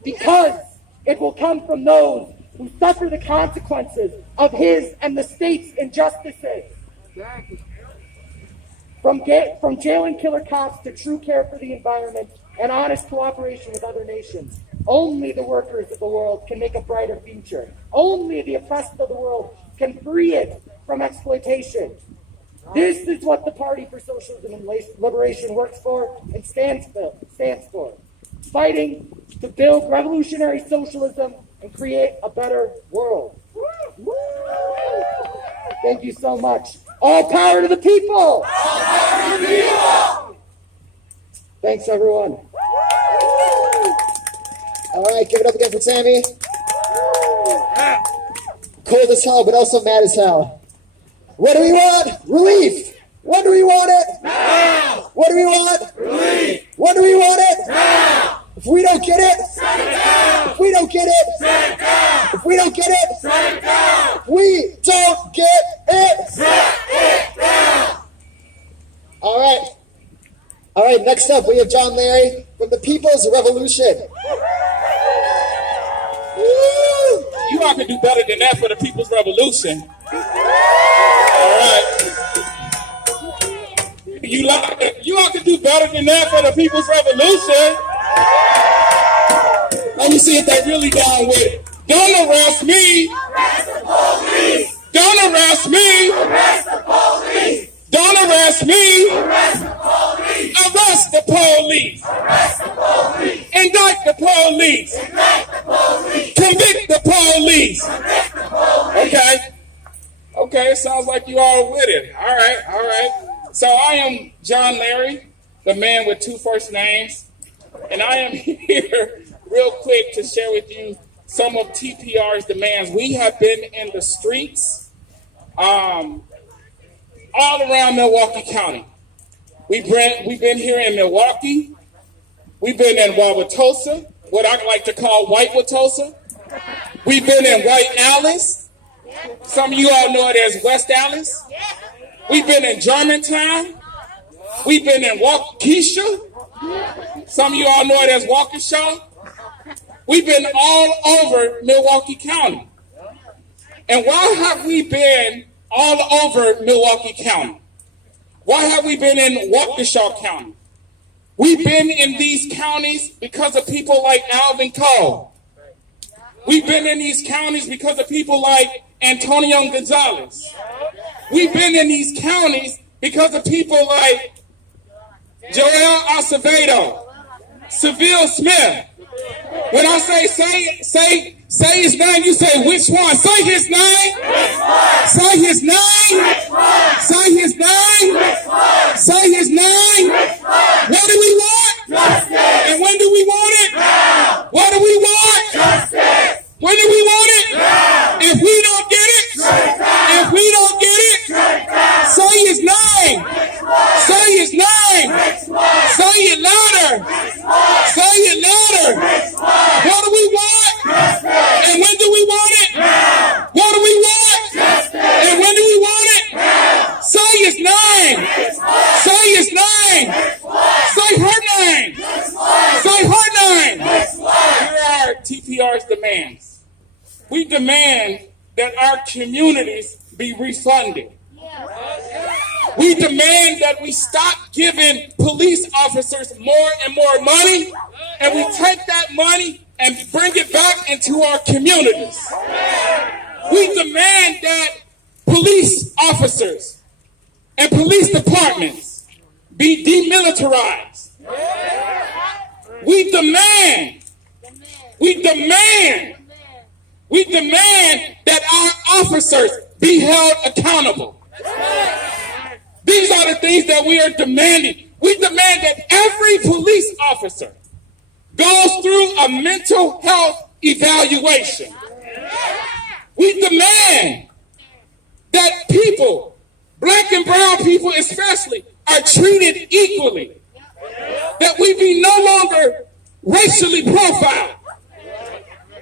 Because it will come from those who suffer the consequences of his and the state's injustices. From jailing killer cops to true care for the environment and honest cooperation with other nations. Only the workers of the world can make a brighter future. Only the oppressed of the world can free it from exploitation. This is what the Party for Socialism and Liberation works for and stands for. Fighting to build revolutionary socialism and create a better world. Thank you so much. All power to the people! All power to the people! Thanks, everyone. All right, give it up again for Tammy. Cold as hell, but also mad as hell. What do we want? Relief. When do we want it? Now. What do we want? Relief. When do we want it? Now. If we don't get it, shut it down. If we don't get it, shut it down. If we don't get it, shut it down. If we don't get it, shut it down. All right. All right, next up we have John Larry from the People's Revolution. You all can do better than that for the People's Revolution. All right. You all can do better than that for the People's Revolution. Let me see if they really down with it. Don't arrest me. Arrest the police. Don't arrest me. Arrest the police. Don't arrest me. Arrest the police. Arrest the police. Arrest the police. Indict the police. Indict the police. Convict the police. Convict the police. Okay, sounds like you all with it. All right. So I am John Larry, the man with two first names, and I am here real quick to share with you some of TPR's demands. We have been in the streets all around Milwaukee County. We've been here in Milwaukee. We've been in Wauwatosa, what I like to call White Wauwatosa. We've been in White Alice. Some of you all know it as West Alice. We've been in Germantown. We've been in Waukesha. Some of you all know it as Waukesha. We've been all over Milwaukee County. And why have we been all over Milwaukee County? Why have we been in Waukesha County? We've been in these counties because of people like Alvin Cole. We've been in these counties because of people like Antonio Gonzalez. We've been in these counties because of people like Joel Acevedo, Seville Smith. When I say his name, you say which one? Say his name. Say his name. Say his name. Say his name. What do we want? Justice. And when do we want it? Now. What do we want? Justice. When do we want it? Now. If we don't get it, if we don't get it, say his name. Say his name. Say it louder. Say it louder. What do we want? Justice. And when do we want it? Now. What do we want? Justice. And when do we want it? Now. Say his name. Say his name. Say her name. Say her name. Here are TPR's demands. We demand that our communities be refunded. We demand that we stop giving police officers more and more money, and we take that money and bring it back into our communities. We demand that police officers and police departments be demilitarized. We demand that our officers be held accountable. These are the things that we are demanding. We demand that every police officer goes through a mental health evaluation. We demand that people, black and brown people especially, are treated equally. That we be no longer racially profiled.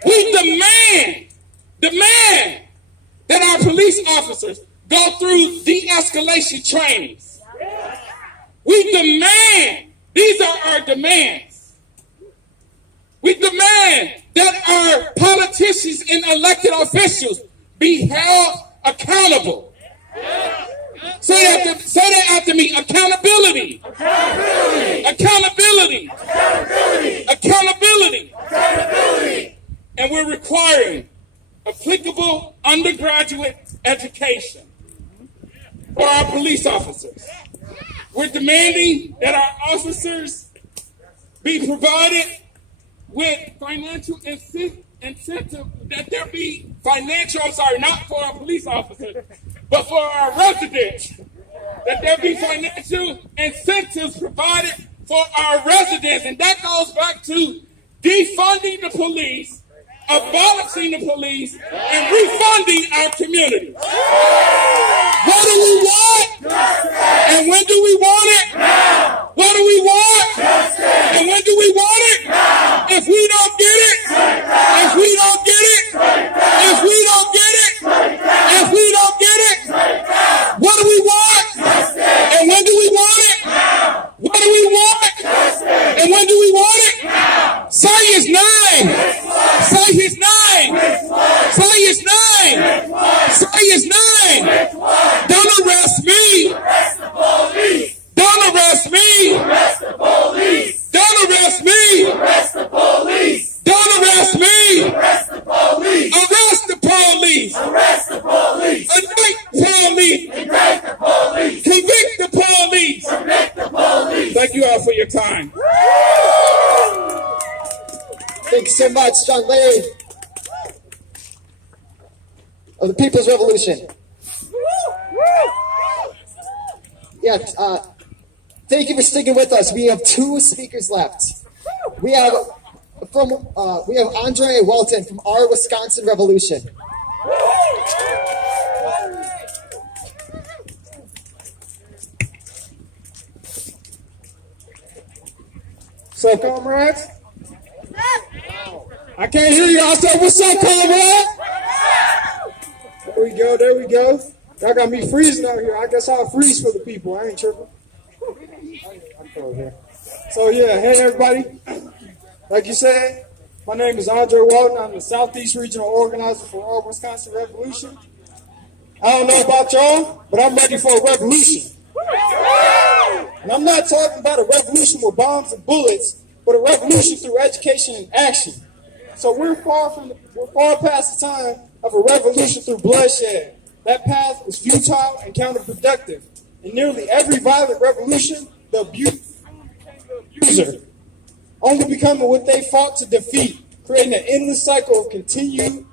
We demand that our police officers go through de-escalation trainings. We demand, these are our demands. We demand that our politicians and elected officials be held accountable. Say that after me. Accountability. Accountability. Accountability. And we're requiring applicable undergraduate education for our police officers. We're demanding that our officers be provided with financial incentive, that there be financial, not for our police officers, but for our residents, that there be financial incentives provided for our residents. And that goes back to defunding the police, abolishing the police, and refunding our community. What do we want? And when do we want it? Now. What do we want? And when do we want it? Now. If we don't get it, if we don't get it, if we don't get it, if we don't get it, what do we want? And when do we want it? Now. What do we want? And when do we want it? Now. Say his name. Say his name. Say his name. Say his name. Don't arrest me. Arrest the police. Don't arrest me. Arrest the police. Don't arrest me. Arrest the police. Don't arrest me. Arrest the police. Arrest the police. Arrest the police. Indict the police. Indict the police. Convict the police. Convict the police. Thank you all for your time. Thank you so much, John Larry of the People's Revolution. Yeah, thank you for sticking with us. We have 2 speakers left. We have Andre Welton from Our Wisconsin Revolution. So, comrades, I can't hear you. I said, what's up, comrade? There we go, there we go. Y'all got me freezing out here. I guess I'll freeze for the people. I ain't tripping. So yeah, hey everybody. Like you said, my name is Andre Walton. I'm the Southeast Regional Organizer for Our Wisconsin Revolution. I don't know about y'all, but I'm ready for a revolution. And I'm not talking about a revolution with bombs and bullets, but a revolution through education and action. So we're far past the time of a revolution through bloodshed. That path was futile and counterproductive. In nearly every violent revolution, the abuser only becoming what they fought to defeat, creating an endless cycle of continued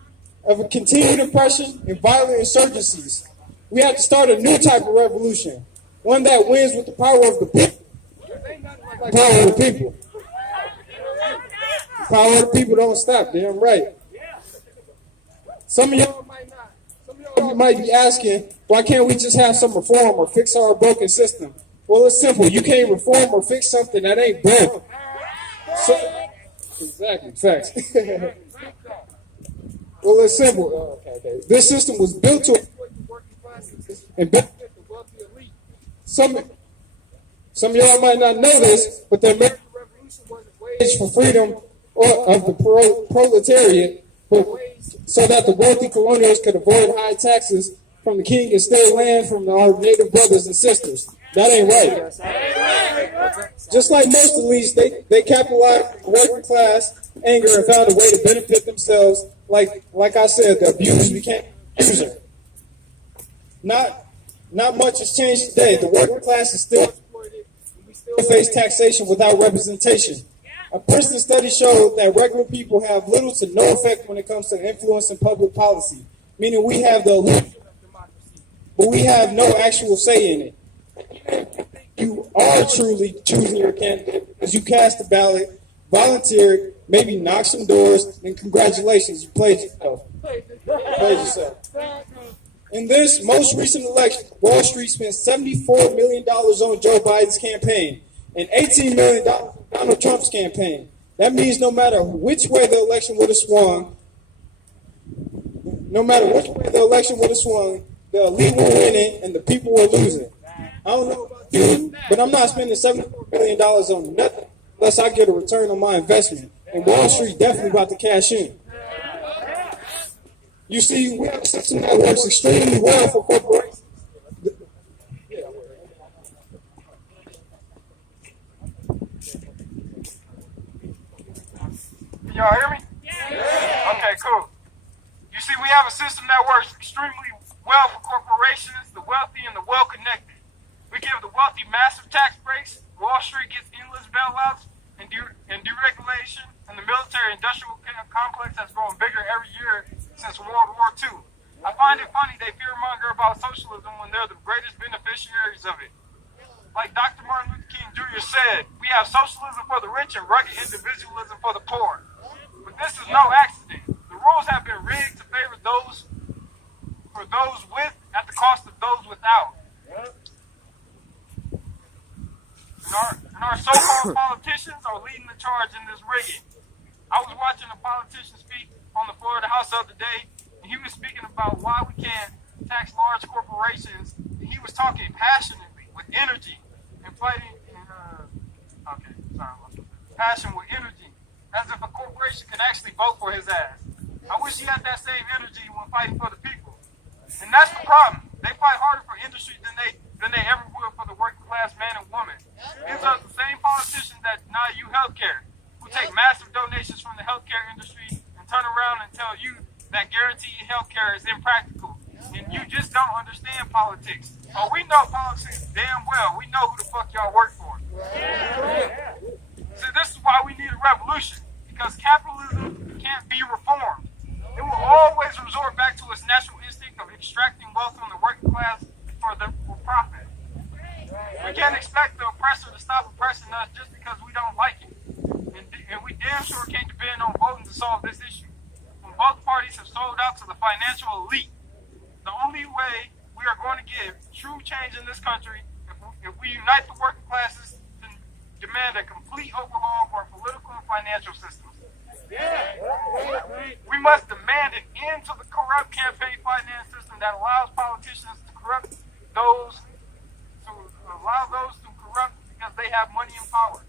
oppression and violent insurgencies. We have to start a new type of revolution, one that wins with the power of the people. The power of the people. The power of the people don't stop, damn right. Some of y'all might be asking, why can't we just have some reform or fix our broken system? Well, it's simple. You can't reform or fix something that ain't broke. Exactly, facts. Well, it's simple. Okay. This system was built to and benefit the wealthy elite. Some of y'all might not know this, but the American Revolution wasn't waged for freedom of the proletariat, but so that the wealthy colonials could avoid high taxes from the king and steal land from our native brothers and sisters. That ain't right. Just like most elites, they capitalized on the working class anger and found a way to benefit themselves. Like I said, the abusers became abuser. Not much has changed today. The working class is still exploited, and we still face taxation without representation. A Princeton study showed that regular people have little to no effect when it comes to influencing public policy, meaning we have the illusion of democracy, but we have no actual say in it. You are truly choosing your candidate because you cast a ballot, volunteered, maybe knocked some doors, and congratulations, you played yourself. In this most recent election, Wall Street spent $74 million on Joe Biden's campaign and $18 million on Donald Trump's campaign. That means no matter which way the election would have swung, the elite were winning and the people were losing. I don't know about you, but I'm not spending $74 million on nothing unless I get a return on my investment. and Wall Street definitely about to cash in. You see, we have a system that works extremely well for corporations. Can y'all hear me? Yeah. Okay, cool. You see, we have a system that works extremely well for corporations, the wealthy and the well-connected. We give the wealthy massive tax breaks, Wall Street gets endless bailouts and deregulation, and the military-industrial complex has grown bigger every year since World War II. I find it funny they fearmonger about socialism when they're the greatest beneficiaries of it. Like Dr. Martin Luther King Jr. said, we have socialism for the rich and rugged individualism for the poor. But this is no accident. The rules have been rigged to favor those with at the cost of those without. And our so-called politicians are leading the charge in this rigging. I was watching a politician speak on the floor of the House the other day, and he was speaking about why we can't tax large corporations. He was talking passionately, with energy, and fighting, passion with energy, as if a corporation could actually vote for his ass. I wish he had that same energy when fighting for the people. And that's the problem. They fight harder for industry than they ever will for the working class man and woman. These are the same politicians that deny you health care, who take massive donations from the healthcare industry and turn around and tell you that guaranteed health care is impractical. And you just don't understand politics. Oh, we know politics damn well. We know who the fuck y'all work for. See, this is why we need a revolution. Because capitalism can't be reformed. It will always resort back to its natural instinct of extracting wealth from the working class for profit. We can't expect the oppressor to stop oppressing us just because we don't like it. And we damn sure can't depend on voting to solve this issue. When both parties have sold out to the financial elite, the only way we are going to get true change in this country if we unite the working classes to demand a complete overhaul of our political and financial systems. We must demand an end to the corrupt campaign finance system that allows politicians to corrupt those to corrupt because they have money and power.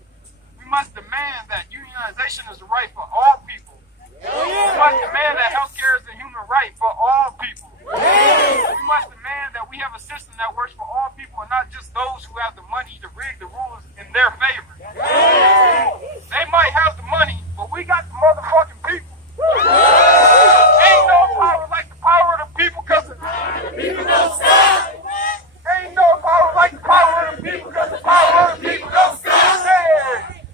We must demand that unionization is a right for all people. We must demand that healthcare is a human right for all people. We must demand that we have a system that works for all people and not just those who have the money to rig the rules in their favor. They might have the money, but we got the motherfucking people. Ain't no power like the power of the people because the people don't stop. Ain't no power like the power of the people because the power of the people don't stop.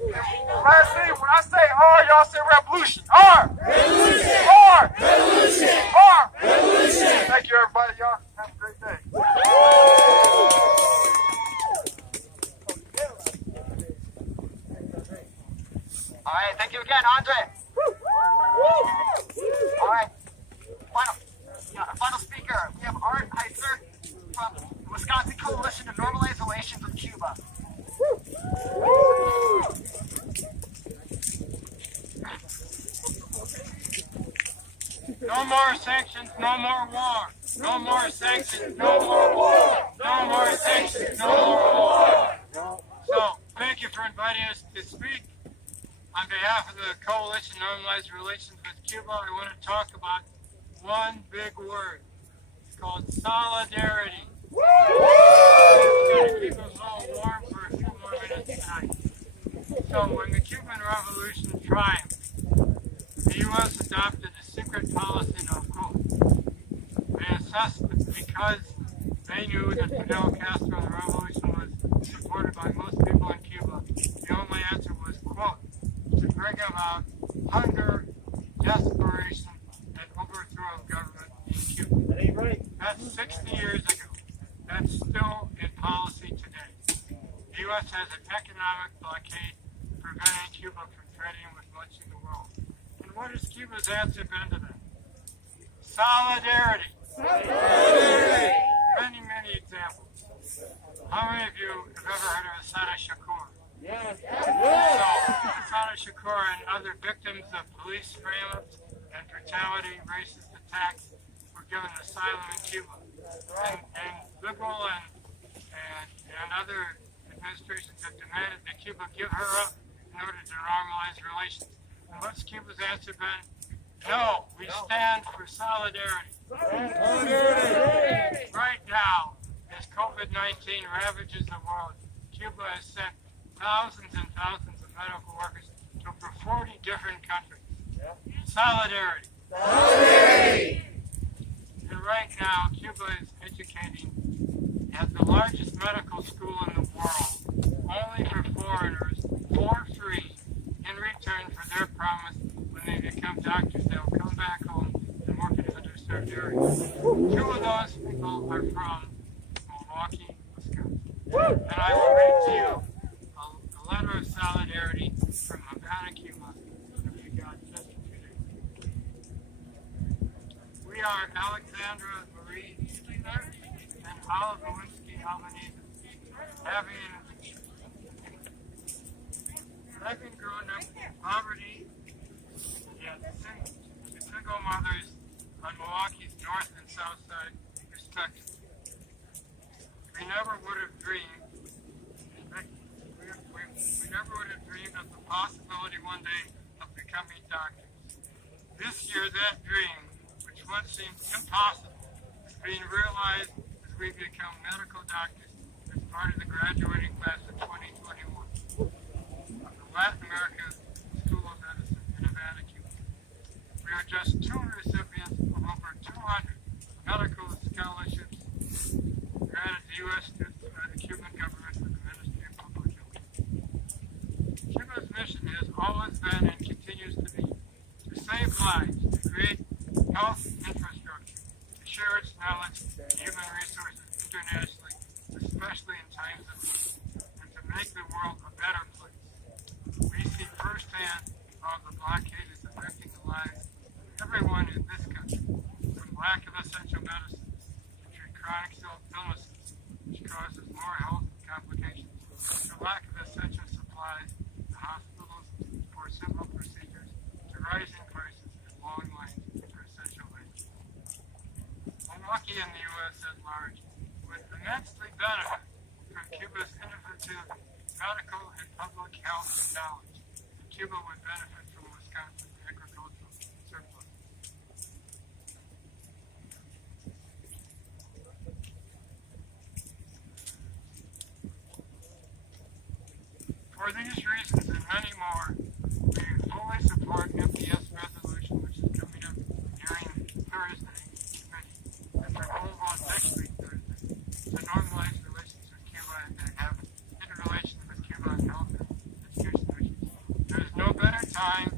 Last thing, when I say R, y'all say revolution. R! Revolution! R! Revolution! R! Revolution! Thank you, everybody. Y'all have a great day. All right, thank you again, Andre. All right, final speaker. We have Art Heitzer from the Wisconsin Coalition to Normalize Relations with Cuba. No more sanctions, no more war. No more sanctions, no more war. No more sanctions, no more war. So, thank you for inviting us to speak. On behalf of the Coalition to Normalize Relations with Cuba, I want to talk about one big word. It's called solidarity. It's going to keep us all warm for a few more minutes tonight. So, when the Cuban Revolution triumphed, the U.S. adopted a secret policy, no quote. They assessed that because they knew that Fidel Castro and the revolution was supported by most people in Cuba, the only answer was, quote, to bring about hunger, desperation, and overthrow of government in Cuba. That ain't right. That's 60 years ago. That's still in policy today. The U.S. has an economic blockade preventing Cuba from trading with much of the world. And what has Cuba's answer been to that? Solidarity. Solidarity. Many, many examples. How many of you have ever heard of Asada Shakur? Yes. So, Asada Shakur and other victims of police frame-ups and brutality, racist attacks were given asylum in Cuba. And liberal and other administrations have demanded that Cuba give her up in order to normalize relations. And what's Cuba's answer been? No, we stand for solidarity. Solidarity! Right now, as COVID-19 ravages the world, Cuba has sent thousands and thousands of medical workers to over 40 different countries. Solidarity! Solidarity! And right now, Cuba is educating as the largest medical school in the world, only for foreigners, for free, in return for their promise when they become doctors, they'll come back home and work in underserved areas. 2 of those people are from Milwaukee, Wisconsin. And I will read to you a letter of solidarity from Havana, Cuba, that we got just a few days ago. We are Alexandra Marie Schlinger and Olive Lewinsky Albanese, having grown up in poverty and single mothers on Milwaukee's north and south side, respectively. We never would have dreamed of the possibility one day of becoming doctors. This year, that dream, which once seemed impossible, is being realized as we become medical doctors as part of the graduating class of 2021 of the Latin America School of Medicine in Havana, Cuba. We are just 2 recipients of over 200 medical scholarships granted to U.S. students by the Cuban government for the Ministry of Public Health. Cuba's mission has always been and continues to be to save lives, to create health infrastructure, to share its knowledge and human resources internationally, especially in times of need, and to make the world a better place. We see firsthand how the blockade is affecting the lives of everyone in this country, from lack of essential medicines to treat chronic illnesses, which causes more health complications, to lack of essential supplies to hospitals for simple procedures, to rising prices and long lines for essential aid. Milwaukee and the U.S. at large would immensely benefit from Cuba's innovative medical and public health knowledge, and Cuba would benefit from Wisconsin's agricultural surplus. For these reasons and many more, we fully support MPS resolution, which is coming up during Thursday committee, and we're hold on next week Thursday, to normalize relations with Cuba and have interrelations with Cuba on health and education issues. There is no better time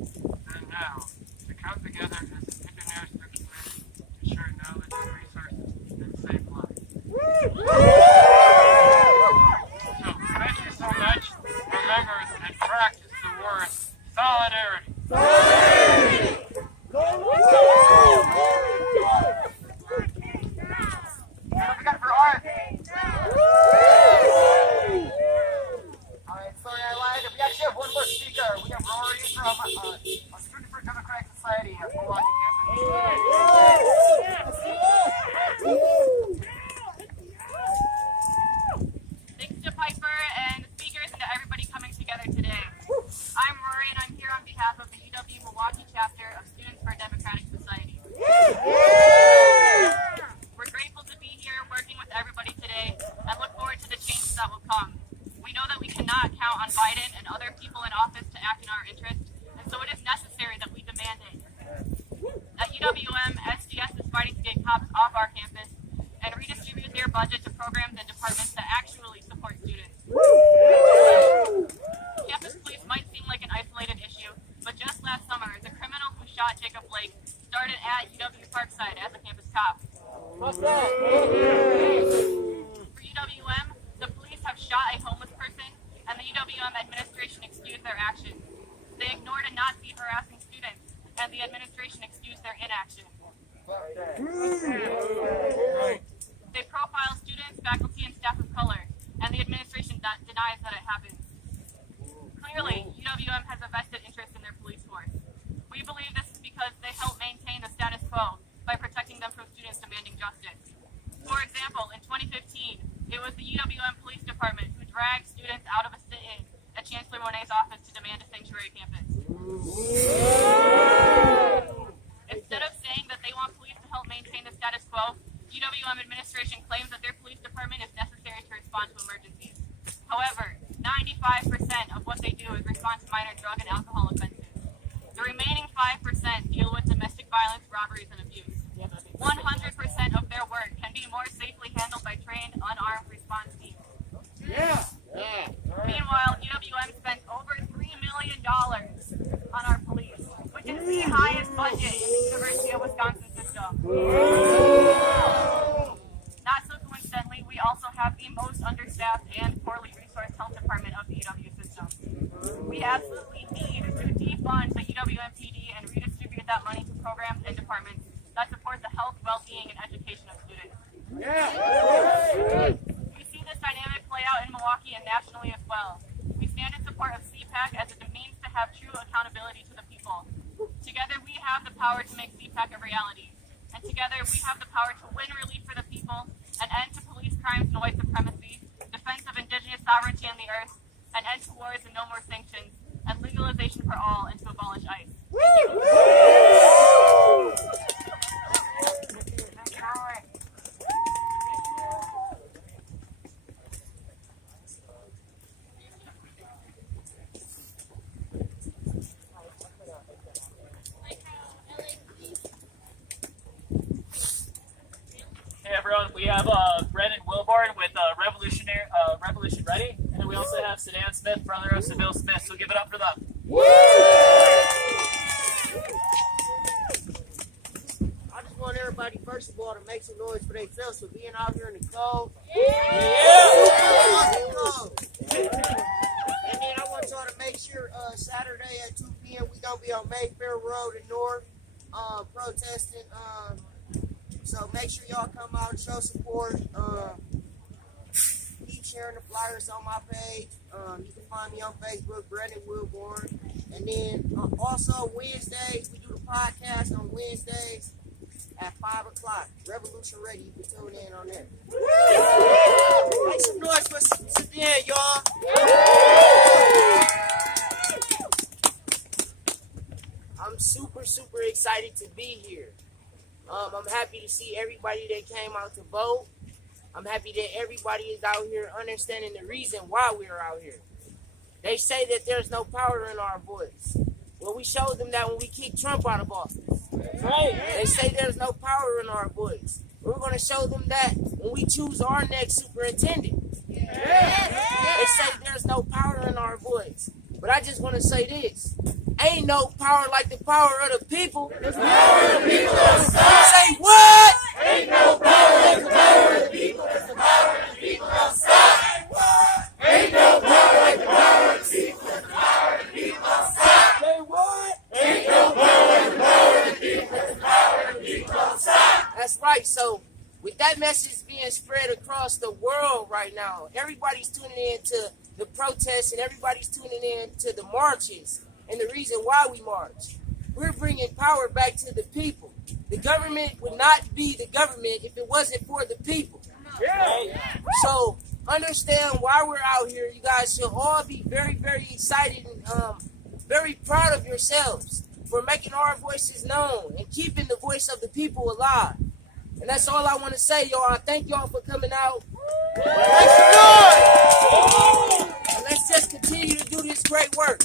than now to come together as an international community to share knowledge and resources and save lives. So, thank you so much. Remember and practice the word solidarity. Solidarity! What we got for art? Alright, sorry I lied. We actually have one more speaker. We have Rory from a Student for Democratic Society at Milwaukee campus. Thanks to Piper and the speakers and to everybody coming together today. I'm Rory and I'm here on behalf of the UW Milwaukee chapter of Students for Democratic Society. We're grateful to be here working with everybody today and look forward to the changes that will come. We know that we cannot count on Biden and other people in office to act in our interest, and so it is necessary that we demand it. At UWM, SDS is fighting to get cops off our campus and redistribute their budget to programs and departments that actually support students. Campus police might seem like an isolated issue, but just last summer, the criminal who shot Jacob Blake started at UW Parkside as a campus cop. For UWM, the police have shot a homeless person, and the UWM administration excused their actions. They ignored a Nazi harassing students, and the administration excused their inaction. They profile students, faculty, and staff of color, and the administration denies that it happened. Clearly, UWM has a vested interest in their police force. We believe this is because they help maintain the status quo by protecting them from students demanding justice. For example, in 2015, it was the UWM Police Department who dragged students out of a sit-in at Chancellor Monet's office to demand a sanctuary campus. Instead of saying that they want police to help maintain the status quo, UWM administration claims that their police department is necessary to respond to emergencies. However, 95% of what they do is respond to minor drug and alcohol offenses. The remaining 5% deal with domestic violence, robberies, and abuse. 100% of their work can be more safely handled by trained, unarmed response teams. Meanwhile, UWM spends over $3 million on our police, which is the highest budget in the University of Wisconsin system. Not so coincidentally, we also have the most understaffed and poorly resourced health department of the UW system. We absolutely need to defund the UWM PD and redistribute that money to programs and departments that support the health, well-being, and education of students. We see this dynamic play out in Milwaukee and nationally as well. We stand in support of CPAC as a means to have true accountability to the people. Together we have the power to make CPAC a reality. And together we have the power to win relief for the people, an end to police crimes and white supremacy, defense of indigenous sovereignty on the earth, an end to wars and no more sanctions, and legalization for all and to abolish ICE. Hey everyone, we have Brendan Wilborn with Revolution Ready, and then we also have Sedan Smith, brother of Seville Smith, so give it up for them. I just want everybody, first of all, to make some noise for themselves for being out here in the cold. And then I want y'all to make sure Saturday at 2 p.m. we gonna be on Mayfair Road in North protesting. So make sure y'all come out and show support. Keep sharing the flyers on my page. You can find me on Facebook, Brendan Wilborn. And then also Wednesdays, we do the podcast on Wednesdays at 5 o'clock. Revolution Ready, you can tune in on that. Make some noise for Sedan, y'all. I'm super excited to be here. I'm happy to see everybody that came out to vote. I'm happy that everybody is out here understanding the reason why we're out here. They say that there's no power in our voice. Well, we showed them that when we kicked Trump out of office. Right? They say there's no power in our voice. We're going to show them that when we choose our next superintendent. They say there's no power in our voice. But I just want to say this. Ain't no power like the power of the people. The power of the people outside. Say what? Ain't no power like the power of the people. It's the power of the people outside. Say what? Ain't no power like the power of the people. It's the power of the people outside. Say what? Ain't no power like the power of the people. It's the power of the people outside. That's right. So with that message being spread across the world right now, everybody's tuning in to the protests and everybody's tuning in to the marches. And the reason why we march. We're bringing power back to the people. The government would not be the government if it wasn't for the people. So understand why we're out here. You guys should all be very excited and very proud of yourselves for making our voices known and keeping the voice of the people alive. And that's all I want to say, y'all. I thank y'all for coming out. Make some noise! And let's just continue to do this great work.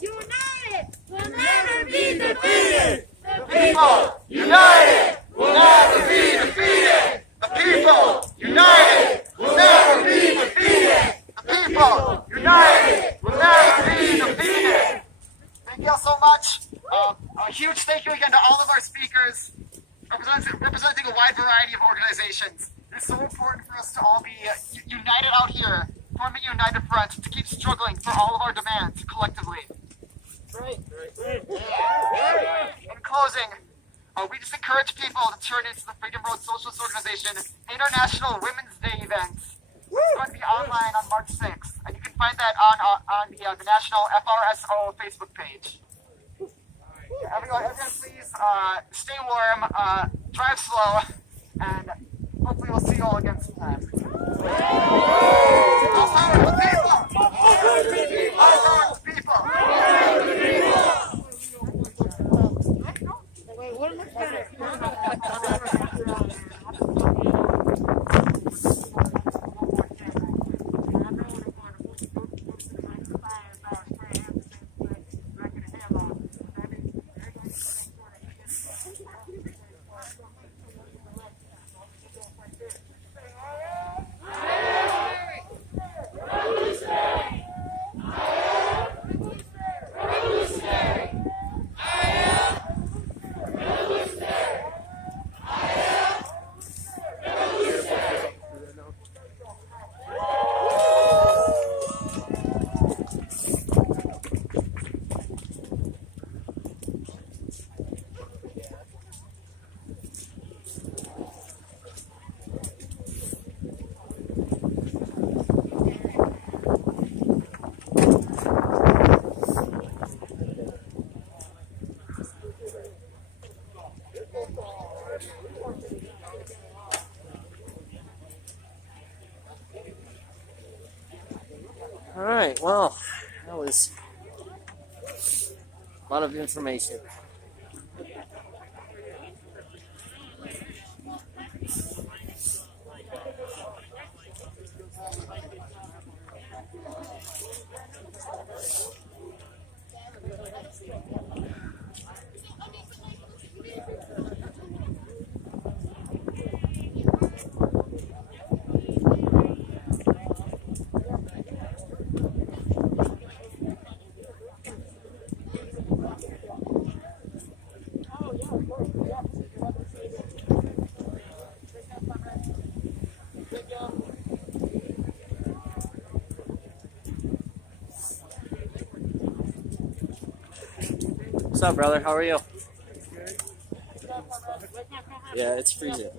United will never be defeated. The people united will never be defeated. The people united will never be defeated. The people united will never be defeated. Thank you all so much. A huge thank you again to all of our speakers, representing a wide variety of organizations. It's so important for us to all be united out here, forming a united front to keep struggling for all of our demands collectively. Right. In closing, we just encourage people to turn into the Freedom Road Socialist Organization International Women's Day event. It's going to be online on March 6th, and you can find that on the National FRSO Facebook page. Everyone please stay warm, drive slow, and hopefully we'll see you all again sometime. All power to the people! All power to the people! All right, well, that was a lot of information. What's up, brother? How are you? Yeah, it's freezing.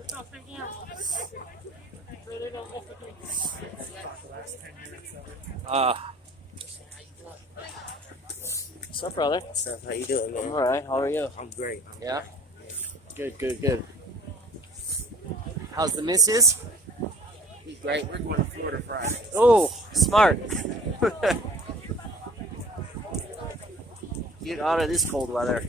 What's up, brother? What's up? How you doing, man? I'm all right. How are you? I'm great. Yeah? Good. How's the missus? He's great. We're going to Florida Friday. Oh, smart. Get out of this cold weather.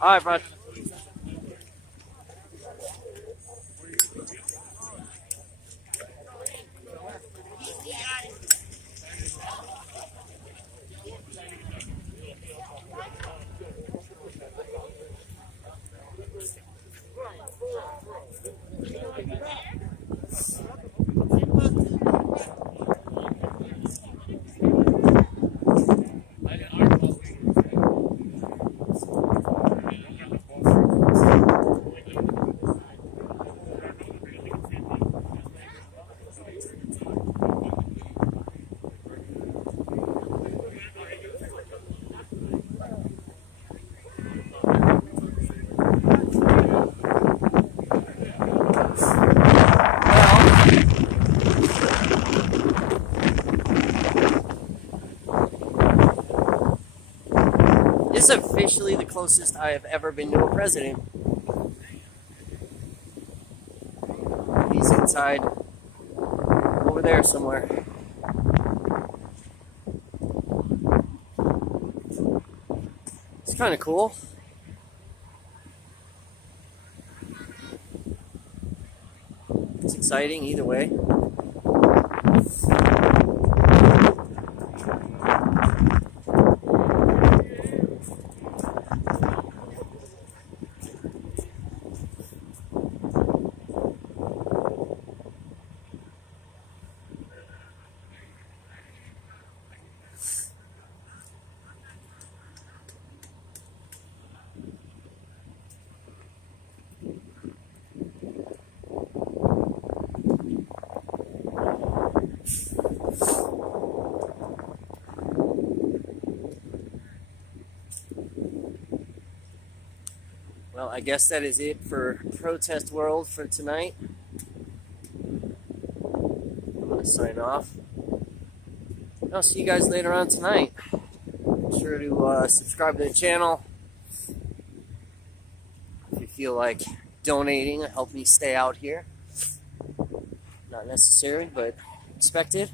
All right, bud. This is officially the closest I have ever been to a president. He's inside over there somewhere. It's kind of cool. It's exciting either way. Well, I guess that is it for Protest World for tonight. I'm going to sign off. I'll see you guys later on tonight. Be sure to subscribe to the channel. If you feel like donating to help me stay out here. Not necessary, but expected.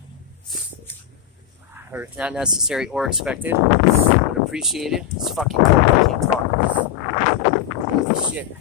Or not necessary or expected, but appreciated. It's fucking cool. I can't talk. Holy shit.